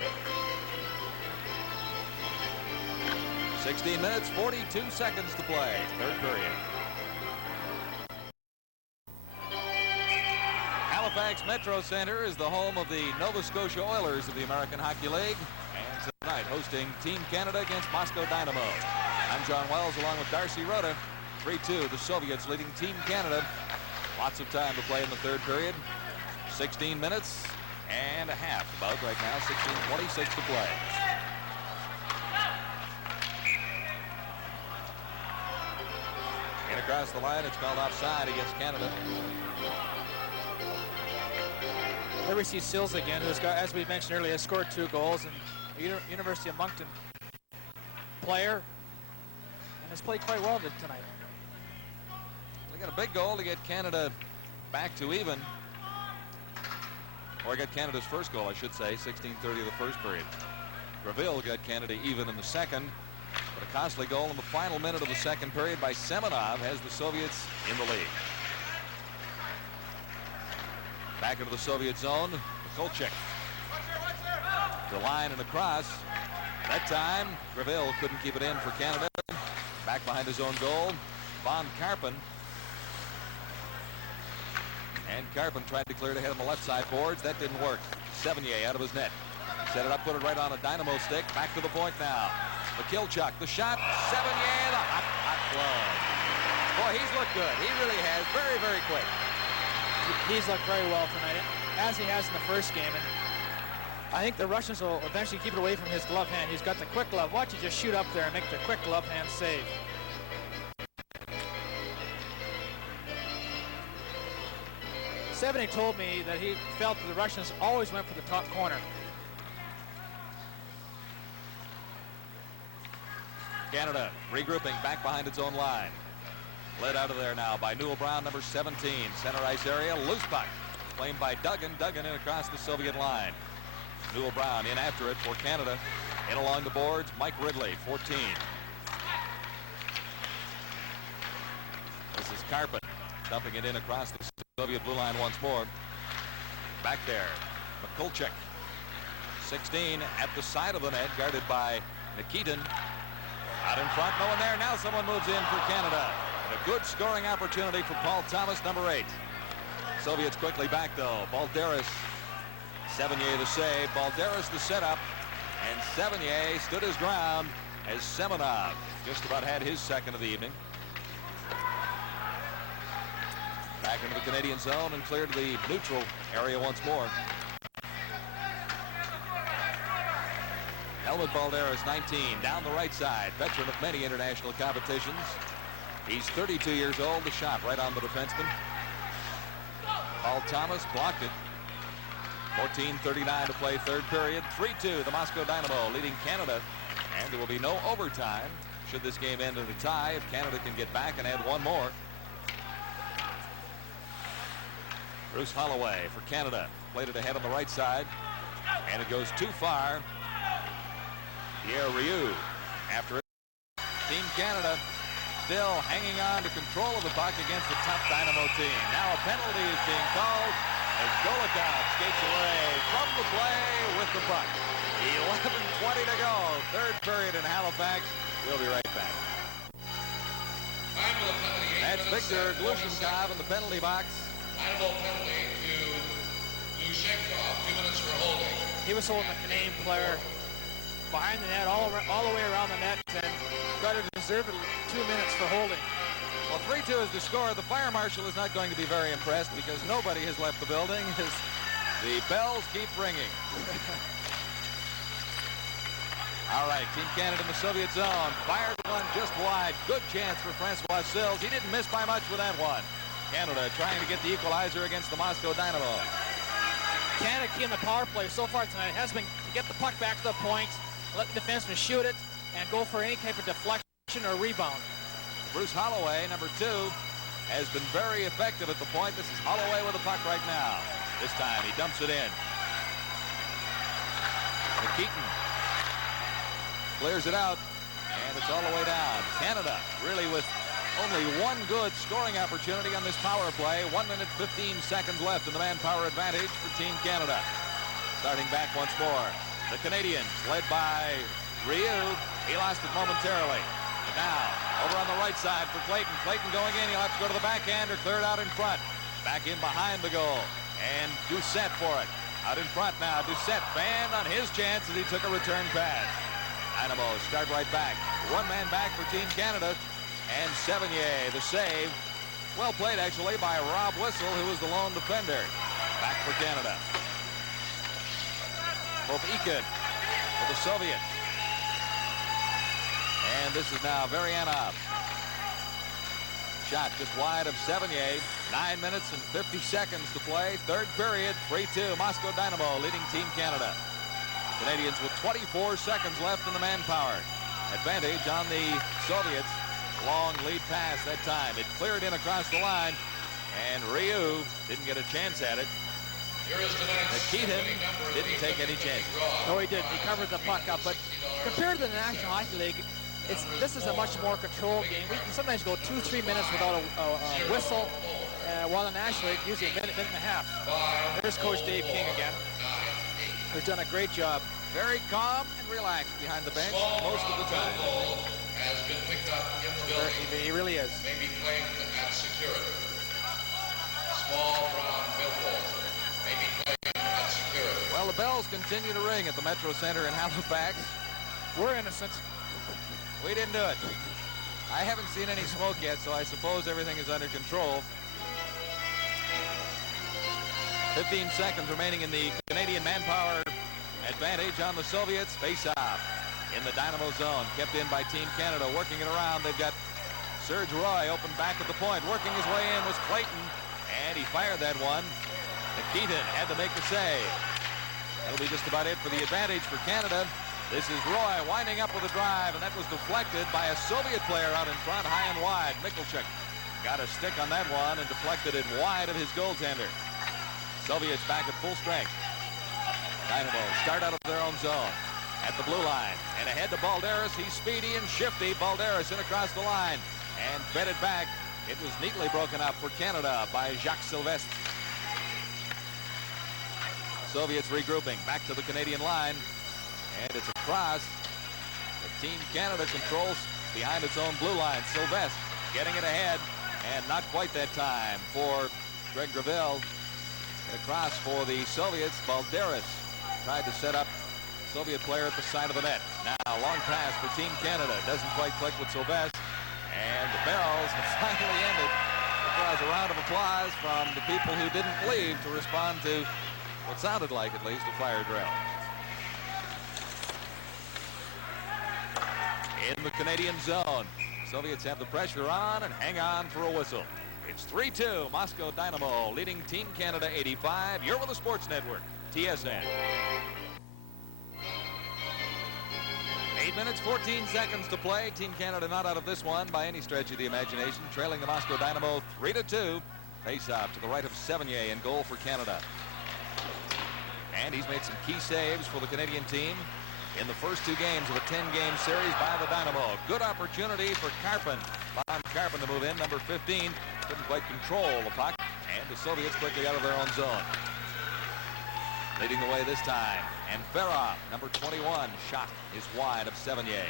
16 minutes, 42 seconds to play. Third period. Halifax Metro Center is the home of the Nova Scotia Oilers of the American Hockey League. And tonight hosting Team Canada against Moscow Dynamo. I'm John Wells along with Darcy Rhoda. 3-2, the Soviets leading Team Canada. Lots of time to play in the third period. 16 minutes and a half about right now. 16:26 to play. And across the line, it's called offside against Canada. There we see Sills again, who's got, as we mentioned earlier, has scored 2 goals, and a University of Moncton player, and has played quite well tonight. They got a big goal to get Canada back to even, or get Canada's first goal, I should say, 16:30 of the first period. Gravel got Canada even in the second, but a costly goal in the final minute of the second period by Semenov has the Soviets in the lead. Back into the Soviet zone, Michalczyk. The line and across. That time, Gravel couldn't keep it in for Canada. Back behind his own goal, Von Karpen. And Karpen tried to clear it ahead on the left side boards. That didn't work. Sevigny out of his net. Set it up, put it right on a dynamo stick. Back to the point now. Michalczyk, the shot. Sevigny, the hot glove. Boy, he's looked good. He really has. Very, very quick. He's looked very well tonight, as he has in the first game. And I think the Russians will eventually keep it away from his glove hand. He's got the quick glove. Watch it just shoot up there and make the quick glove hand save. Sevigny told me that he felt that the Russians always went for the top corner. Canada regrouping back behind its own line. Led out of there now by Newell Brown, number 17. Center ice area, loose puck. Claimed by Duggan. Duggan in across the Soviet line. Newell Brown in after it for Canada. In along the boards, Mike Ridley, 14. This is Karpen dumping it in across the Soviet blue line once more. Back there, Michalczyk, 16 at the side of the net, guarded by Nikitin. Out in front, no one there. Now someone moves in for Canada. And a good scoring opportunity for Paul Thomas, number 8. Soviets quickly back though. Balderis, Sevigny the save. Balderis the setup. And Sevigny stood his ground as Semenov just about had his second of the evening. Back into the Canadian zone and cleared the neutral area once more. Helmut Balderis, 19, down the right side, veteran of many international competitions. He's 32 years old. The shot right on the defenseman. Paul Thomas blocked it. 14:39 to play third period. 3-2, the Moscow Dynamo leading Canada. And there will be no overtime should this game end in a tie if Canada can get back and add one more. Bruce Holloway for Canada. Played it ahead on the right side. And it goes too far. Pierre Rioux after it. Team Canada still hanging on to control of the puck against the top Dynamo team. Now a penalty is being called as Golikov skates away from the play with the puck. 11:20 to go. Third period in Halifax. We'll be right back. That's Victor Glushenkov in the penalty box. Dynamo penalty to Glushenkov. 2 minutes for holding. He was holding the Canadian player behind the net, all the way around the net, and got a deserved 2 minutes for holding. Well, 3-2 is the score. The fire marshal is not going to be very impressed because nobody has left the building. The bells keep ringing. All right, Team Canada in the Soviet zone. Fired one just wide. Good chance for Francois Sills. He didn't miss by much with that one. Canada trying to get the equalizer against the Moscow Dynamo. Canada key in the power play so far tonight has been to get the puck back to the point, let the defenseman shoot it, and go for any type of deflection or rebound. Bruce Holloway, number 2, has been very effective at the point. This is Holloway with the puck right now. This time he dumps it in. Nikitin clears it out, and it's all the way down. Canada really with only one good scoring opportunity on this power play. 1 minute 15 seconds left in the manpower advantage for Team Canada. Starting back once more. The Canadians led by Rioux. He lost it momentarily. But now over on the right side for Clayton. Clayton going in. He'll have to go to the backhand or clear it out in front. Back in behind the goal. And Doucette for it. Out in front now. Doucette banned on his chance as he took a return pass. Dynamo start right back. One man back for Team Canada. And Sevigny, the save. Well played, actually, by R.Whistle, who was the lone defender. Back for Canada. V.Mышkin for the Soviets. And this is now Varianov. Shot just wide of Sevigny. 9 minutes and 50 seconds to play. Third period, 3-2. Moscow Dynamo leading Team Canada. Canadians with 24 seconds left in the manpower. Advantage on the Soviets. Long lead pass that time. It cleared in across the line. And Ryu didn't get a chance at it. Nikitin didn't take any chances. No, he didn't. He covered the puck up. But compared to the National Hockey League, this is a much more controlled game. We can sometimes go 2-3 minutes without a whistle, while in the National League, usually a minute and a half. There's Coach Dave King again, who's done a great job. Very calm and relaxed behind the bench most of the time. Has been picked up in the building. He really is. Maybe claimed at security. Small brown billboard. Maybe claimed at security. Well, the bells continue to ring at the Metro Center in Halifax. We're innocent. We didn't do it. I haven't seen any smoke yet, so I suppose everything is under control. 15 seconds remaining in the Canadian manpower advantage on the Soviets. Face-off in the Dynamo zone. Kept in by Team Canada. Working it around. They've got Serge Roy open back at the point. Working his way in was Clayton, and he fired that one. Nikitin had to make the save. That'll be just about it for the advantage for Canada. This is Roy winding up with a drive, and that was deflected by a Soviet player out in front, high and wide. Michalchuk got a stick on that one and deflected it wide of his goaltender. Soviets back at full strength. Dynamo start out of their own zone at the blue line, and ahead to Balderis. He's speedy and shifty. Balderis in across the line and fed it back. It was neatly broken up for Canada by Jacques Sylvestre. Soviets regrouping back to the Canadian line. And it's a cross. The Team Canada controls behind its own blue line. Sylvestre getting it ahead, and not quite that time for G.Gravel. A cross for the Soviets. Balderis tried to set up Soviet player at the side of the net. Now, long pass for Team Canada. Doesn't quite click with Sylvestre. And the Barrels have finally ended. It draws a round of applause from the people who didn't leave to respond to what sounded like, at least, a fire drill. In the Canadian zone, Soviets have the pressure on and hang on for a whistle. It's 3-2, Moscow Dynamo leading Team Canada 85. You're with the Sports Network, TSN. 8 minutes, 14 seconds to play. Team Canada not out of this one by any stretch of the imagination, trailing the Moscow Dynamo 3-2. Face-off to the right of Sevigny in goal for Canada. And he's made some key saves for the Canadian team in the first 2 games of a 10-game series by the Dynamo. Good opportunity for Karpin. Von Karpin to move in, number 15. Couldn't quite control the puck. And the Soviets quickly out of their own zone. Leading the way this time. And Ferrov, number 21. Shot is wide of Sevigny.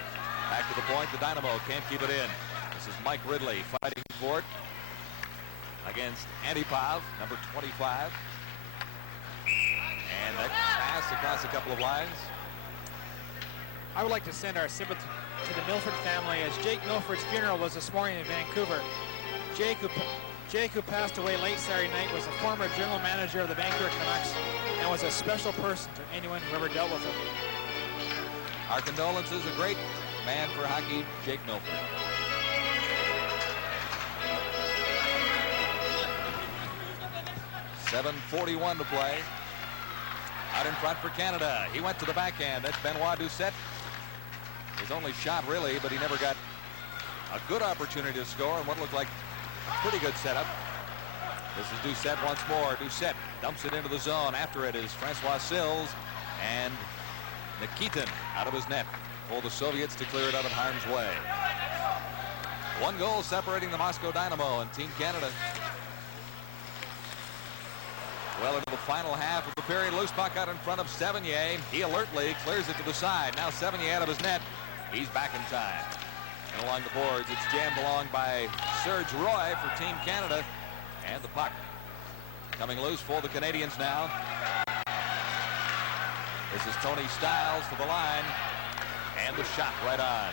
Back to the point. The Dynamo can't keep it in. This is Mike Ridley fighting for it against Antipov, number 25. And that pass across a couple of lines. I would like to send our sympathy to the Milford family, as Jake Milford's funeral was this morning in Vancouver. Jake, who passed away late Saturday night, was a former general manager of the Vancouver Canucks and was a special person to anyone who ever dealt with him. Our condolences, a great man for hockey, Jake Milford. .7:41 to play. Out in front for Canada. He went to the backhand. That's Benoit Doucette. His only shot, really, but he never got a good opportunity to score in what looked like a pretty good setup. This is Doucette once more. Doucette dumps it into the zone. After it is Francois Sills and Nikitin out of his net for the Soviets to clear it out of harm's way. 1 goal separating the Moscow Dynamo and Team Canada. Well into the final half of the period. Loose puck out in front of Sevigny. He alertly clears it to the side. Now Sevigny out of his net. He's back in time. And along the boards, it's jammed along by Serge Roy for Team Canada. And the puck coming loose for the Canadians now. This is Tony Stiles to the line. And the shot right on.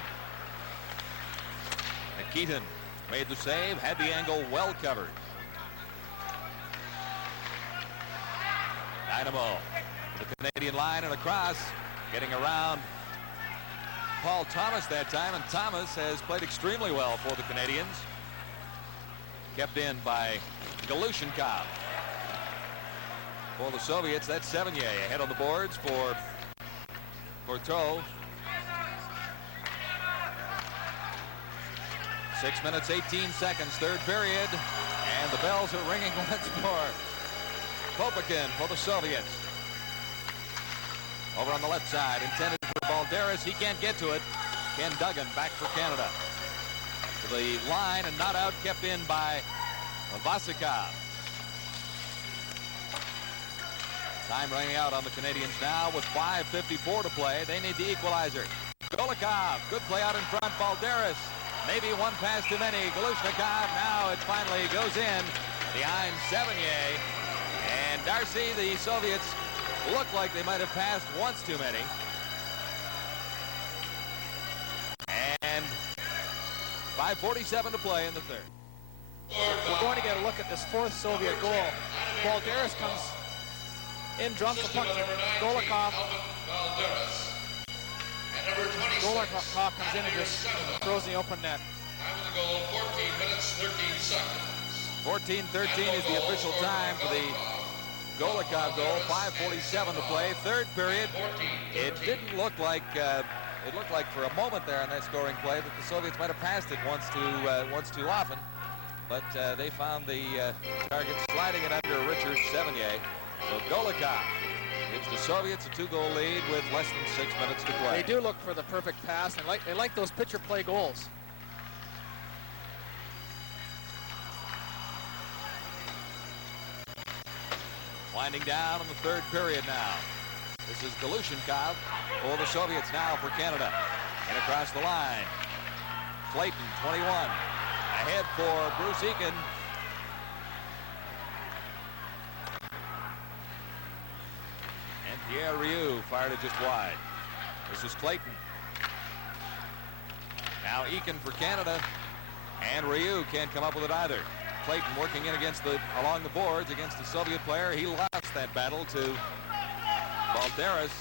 Nikitin made the save, had the angle well covered. Dynamo, the Canadian line and across, getting around Paul Thomas that time, and Thomas has played extremely well for the Canadians. Kept in by Galushenkov. For the Soviets, that's Sevigny ahead on the boards for Courteau. 6 minutes, 18 seconds, third period, and the bells are ringing once more. P.Pririrodin for the Soviets. Over on the left side, intended for Balderas. He can't get to it. Ken Duggan back for Canada. To the line and not out, kept in by Vasikov. Time running out on the Canadians now with 5:54 to play. They need the equalizer. Golikov, good play out in front. Balderas, maybe one pass too many. Galushnikov, now it finally goes in behind Sevigny. And Darcy, the Soviets look like they might have passed once too many. And 5:47 to play in the third. We're going to get a look at this fourth Soviet goal. Balderas comes in, drums the puck to Golikov. Golikov comes in and just throws the open net. Time of the goal, 14 minutes, 13 seconds. 14:13 is the official time for the Golikov goal. 5:47 to play. Third period. It didn't look like it looked like for a moment there in that scoring play that the Soviets might have passed it once too often, but they found the target sliding it under Richard Sevigny. So Golikov gives the Soviets a 2-goal lead with less than 6 minutes to play. They do look for the perfect pass. They like those pitcher play goals. Winding down in the third period now. This is Galushenkov for the Soviets now for Canada. And across the line, Clayton, 21. Ahead for Bruce Eakin. And Pierre Rioux fired it just wide. This is Clayton. Now Eakin for Canada. And Rioux can't come up with it either. Clayton working in along the boards against the Soviet player. He lost that battle to Balderas.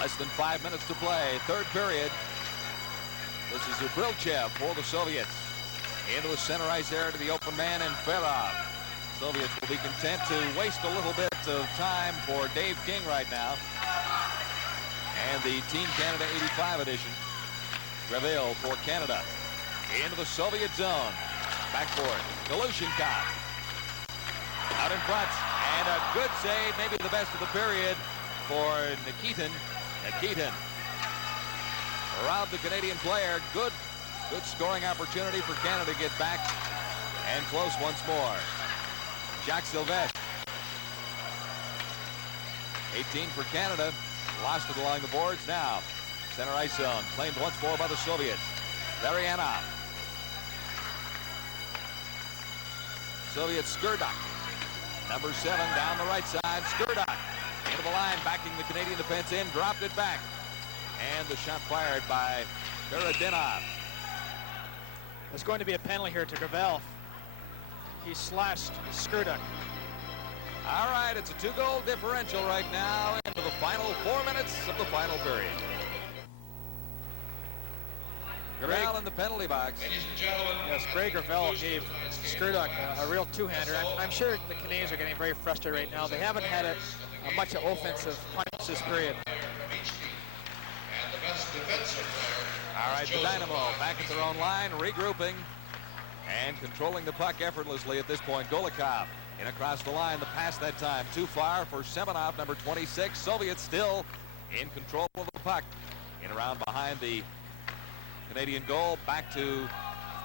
Less than 5 minutes to play. Third period. This is Zubrilchev for the Soviets. Into the center ice area to the open man and Ferov. Soviets will be content to waste a little bit of time for Dave King right now. And the Team Canada 85 edition. Gravel for Canada. Into the Soviet zone. Backboard. Galushenkov. Out in front. And a good save, maybe the best of the period for Nikitin. Nikitin around the Canadian player. Good scoring opportunity for Canada to get back and close once more. Jacques Sylvestre. 18 for Canada. Lost it along the boards now. Center ice zone. Claimed once more by the Soviets. Varianov. Soviet Skurduk. Number 7 down the right side. Skurduk into the line, backing the Canadian defense in. Dropped it back. And the shot fired by P.Pririrodin. There's going to be a penalty here to Gravel. He slashed Skurduk. All right, it's a 2-goal differential right now into the final 4 minutes of the final period. Gravel in the penalty box. Ladies and gentlemen, Yes, Greg Gravel gave Skurduk a real two-hander. I'm sure the Canadians are getting very frustrated right now. They haven't had much offensive punch this period. from each team. And the best defensive player. All right, the Dynamo back at their own line, regrouping and controlling the puck effortlessly at this point. Golikov in across the line. The pass that time too far for Semenov, number 26. Soviets still in control of the puck. In around behind the Canadian goal, back to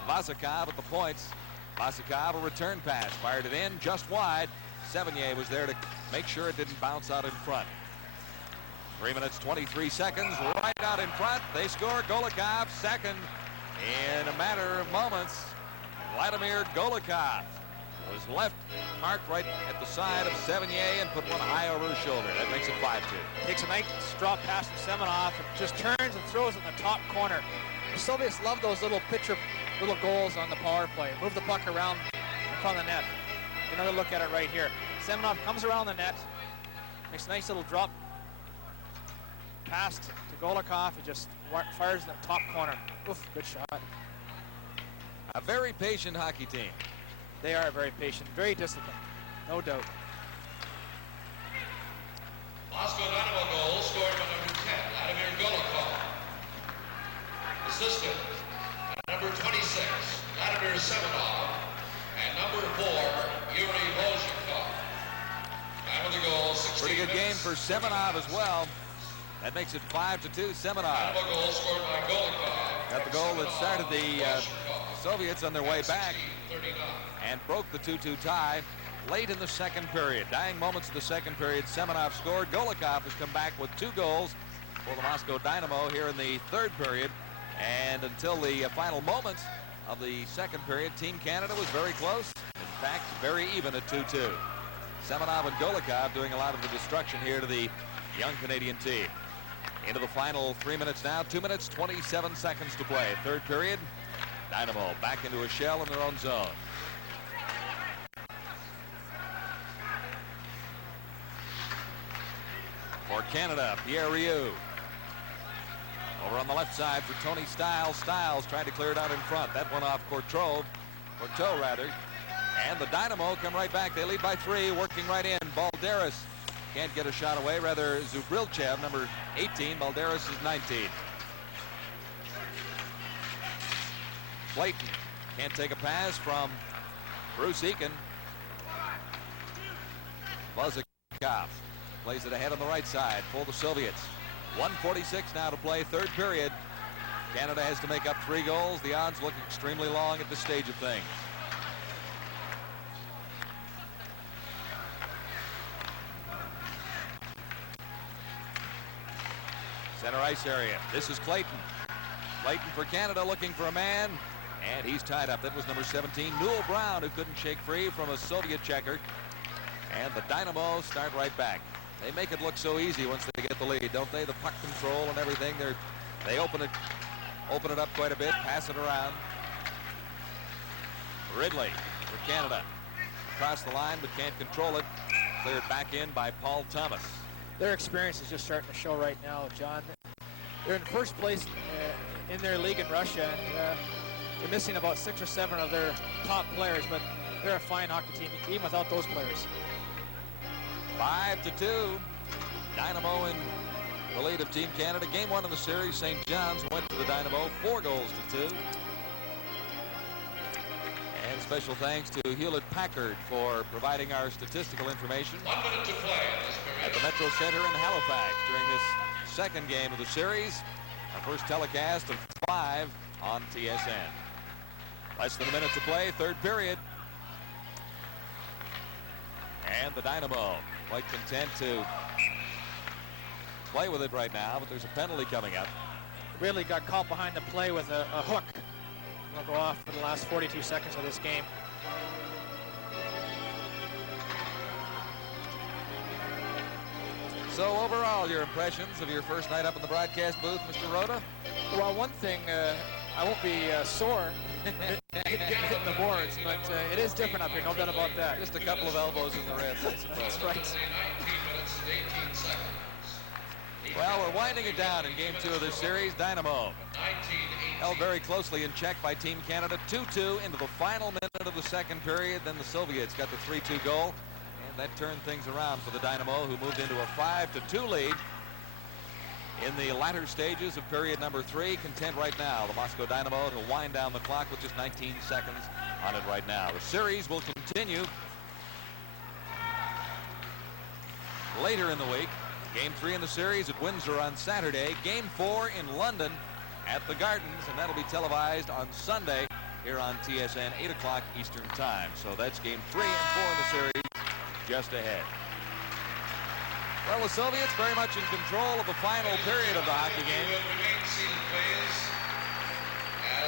Vasikov at the points. Vasikov, a return pass, fired it in just wide. Sevigny was there to make sure it didn't bounce out in front. 3 minutes, 23 seconds, right out in front. They score. Golikov second in a matter of moments. Vladimir Golikov was left marked right at the side of Sevigny and put one high over his shoulder. That makes it 5-2. Takes a nice drop pass from Semenov and just turns and throws it in the top corner. The Soviets love those little goals on the power play. Move the puck around in front of the net. Another look at it right here. Semenov comes around the net, makes a nice little drop pass to Golikov. He just fires in the top corner. Oof, good shot. A very patient hockey team. They are very patient, very disciplined, no doubt. Moscow Dynamo goal scored by number 10, Vladimir Golikov. Assisted by number 26, Vladimir Semenov, and number 4, Yuri Volchenkov. Time of the goal, 16 Pretty good game for Semenov as well. That makes it 5-2. Semenov Dynamo goal scored by Golikov. got the goal that started the Soviets on their way back and broke the 2-2 tie late in the second period. Dying moments of the second period, Semenov scored. Golikov has come back with 2 goals for the Moscow Dynamo here in the third period. And until the final moments of the second period, Team Canada was very close. In fact, very even at 2-2. Semenov and Golikov doing a lot of the destruction here to the young Canadian team. Into the final 3 minutes now. 2 minutes, 27 seconds to play. Third period, Dynamo back into a shell in their own zone. For Canada, Pierre Rioux. Over on the left side for Tony Stiles. Stiles tried to clear it out in front. That went off Courteau rather. And the Dynamo come right back. They lead by 3, working right in. Balderis can't get a shot away. Rather, Zubrilchev, number 18. Balderis is 19. Clayton can't take a pass from Bruce Eakin. Buzikov plays it ahead on the right side for the Soviets. 1:46 now to play, third period. Canada has to make up 3 goals. The odds look extremely long at this stage of things. Center ice area. This is Clayton. Clayton for Canada looking for a man, and he's tied up. That was number 17, Newell Brown, who couldn't shake free from a Soviet checker. And the Dynamo start right back. They make it look so easy once they get the lead, don't they? The puck control and everything. They open it up quite a bit, pass it around. Ridley for Canada. Across the line, but can't control it. Cleared back in by Paul Thomas. Their experience is just starting to show right now, John. They're in first place in their league in Russia, and they're missing about 6 or 7 of their top players, but they're a fine hockey team, even without those players. 5-2. Dynamo in the lead of Team Canada. Game 1 of the series, St. John's went to the Dynamo 4-2. And special thanks to Hewlett-Packard for providing our statistical information 1 minute to play in this period. at the Metro Center in Halifax during this second game of the series. Our first telecast of 5 on TSN. Less than a minute to play, third period. And the Dynamo quite content to play with it right now, but there's a penalty coming up. Really got caught behind the play with a hook. Will go off for the last 42 seconds of this game. So overall, your impressions of your first night up in the broadcast booth, Mr. Rhoda? Well, one thing, I won't be sore hitting the boards, but it is different up here, no doubt about that. Just a couple of elbows in the ribs, I suppose. That's right. 19 minutes and 18 seconds. Well, we're winding it down in game 2 of this series. Dynamo 19-18. held very closely in check by Team Canada. 2-2 into the final minute of the second period. Then the Soviets got the 3-2 goal, and that turned things around for the Dynamo, who moved into a 5-2 lead in the latter stages of period number 3. Content right now, the Moscow Dynamo, to wind down the clock with just 19 seconds on it right now. The series will continue later in the week. Game 3 in the series at Windsor on Saturday. Game 4 in London at the Gardens, and that'll be televised on Sunday here on TSN, 8 o'clock Eastern Time. So that's game 3 and 4 in the series just ahead. Well, the Soviets very much in control of the final period of the hockey game.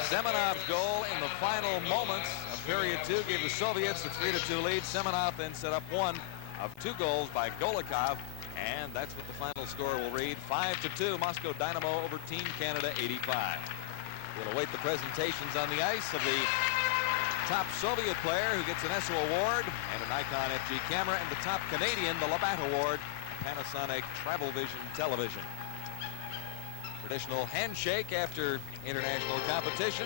Semenov's goal in the final moments of period two gave the Soviets a 3-2 lead. Semenov then set up one of 2 goals by Golikov, and that's what the final score will read. 5-2, Moscow Dynamo over Team Canada 85. We'll await the presentations on the ice of the top Soviet player who gets an ESSO award and an Nikon FG camera, and the top Canadian, the Labatt Award, Panasonic Travel Vision television. Traditional handshake after international competition.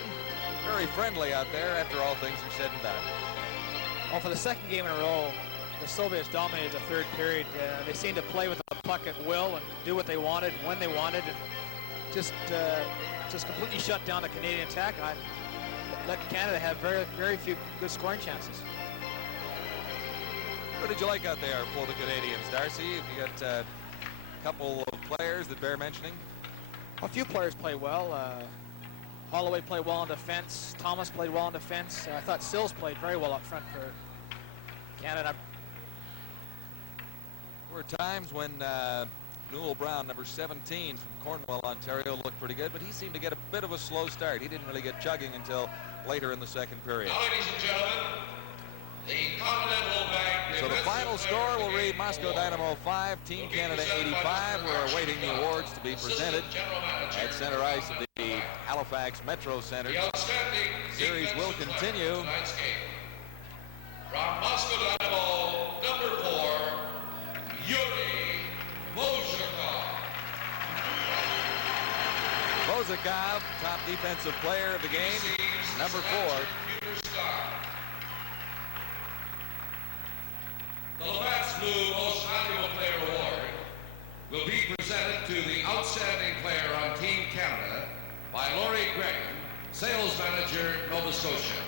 Very friendly out there after all things are said and done. Well, for the second game in a row, the Soviets dominated the third period. They seemed to play with the puck at will and do what they wanted when they wanted, and just completely shut down the Canadian attack. I let Canada have very few good scoring chances. What did you like out there for the Canadians, Darcy? You got a couple of players that bear mentioning. A few players played well. Holloway played well in defense. Thomas played well in defense. I thought S.Sills played very well up front for Canada. There were times when Newell Brown, number 17 from Cornwall, Ontario, looked pretty good, but he seemed to get a bit of a slow start. He didn't really get chugging until later in the second period. Now, ladies and gentlemen, the Continental Bank. So the final score will read Moscow Dynamo 5, Team Canada 85. We're awaiting the awards to be presented at center ice of the Halifax Metro Center. Series will continue. From Moscow Dynamo, number 4, Yuri Bozhikov. Bozhikov, top defensive player of the game, number 4. The Labatt's Blue Most Valuable Player Award will be presented to the outstanding player on Team Canada by Laurie Graham, Sales Manager, Nova Scotia.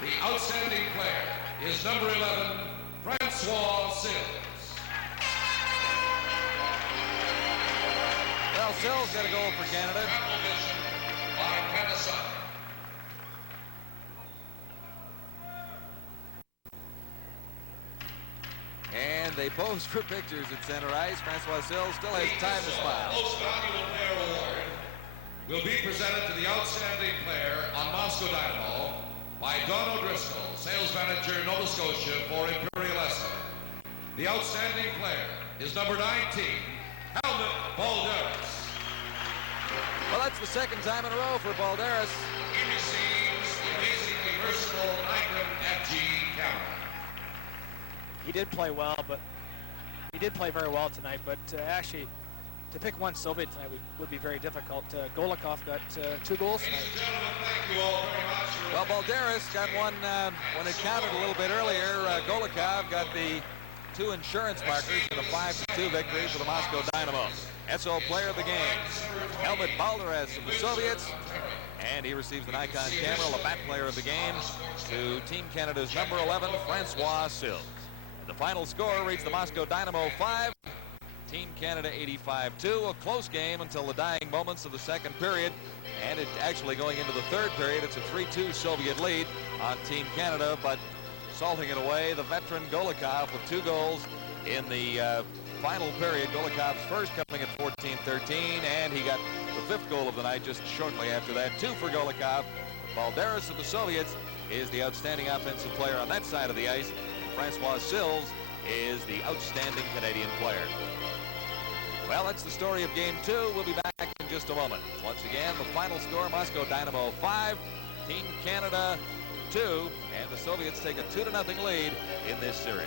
The outstanding player is number 11, Francois Sills. Well, Sills got a goal for Canada. Travel Vision by Panasonic. And they pose for pictures at center ice. Francois Sills still has time to smile. Most Valuable Player Award will be presented to the outstanding player on Moscow Dynamo by Don O'Driscoll, Sales Manager, Nova Scotia for Imperial Esso. The outstanding player is number 19, Helmut Balderis. Well, that's the second time in a row for Balderis. He receives the amazingly versatile Nikon FG camera. He did play well, but he did play very well tonight. But actually, to pick one Soviet tonight would be very difficult. Golikov got 2 goals tonight. Ladies and gentlemen, thank you all very much. Well, Balderis got one when it counted a little bit earlier. Golikov got the 2 insurance markers in a 5-2 victory for the Moscow Dynamo. SO player of the game, Helmut Balderis of the Soviets, and he receives the Nikon camera, Labatt player of the game, to Team Canada's number 11, Francois Sills. The final score reads the Moscow Dynamo 5, Team Canada 85-2, a close game until the dying moments of the second period, and it actually going into the third period, it's a 3-2 Soviet lead on Team Canada, but salting it away, the veteran Golikov with 2 goals in the final period. Golikov's first coming at 14-13, and he got the 5th goal of the night just shortly after that. 2 for Golikov. Balderis of the Soviets is the outstanding offensive player on that side of the ice. Francois Sills is the outstanding Canadian player. Well, that's the story of Game 2. We'll be back in just a moment. Once again, the final score, Moscow Dynamo 5, Team Canada 2, and the Soviets take a 2-0 lead in this series.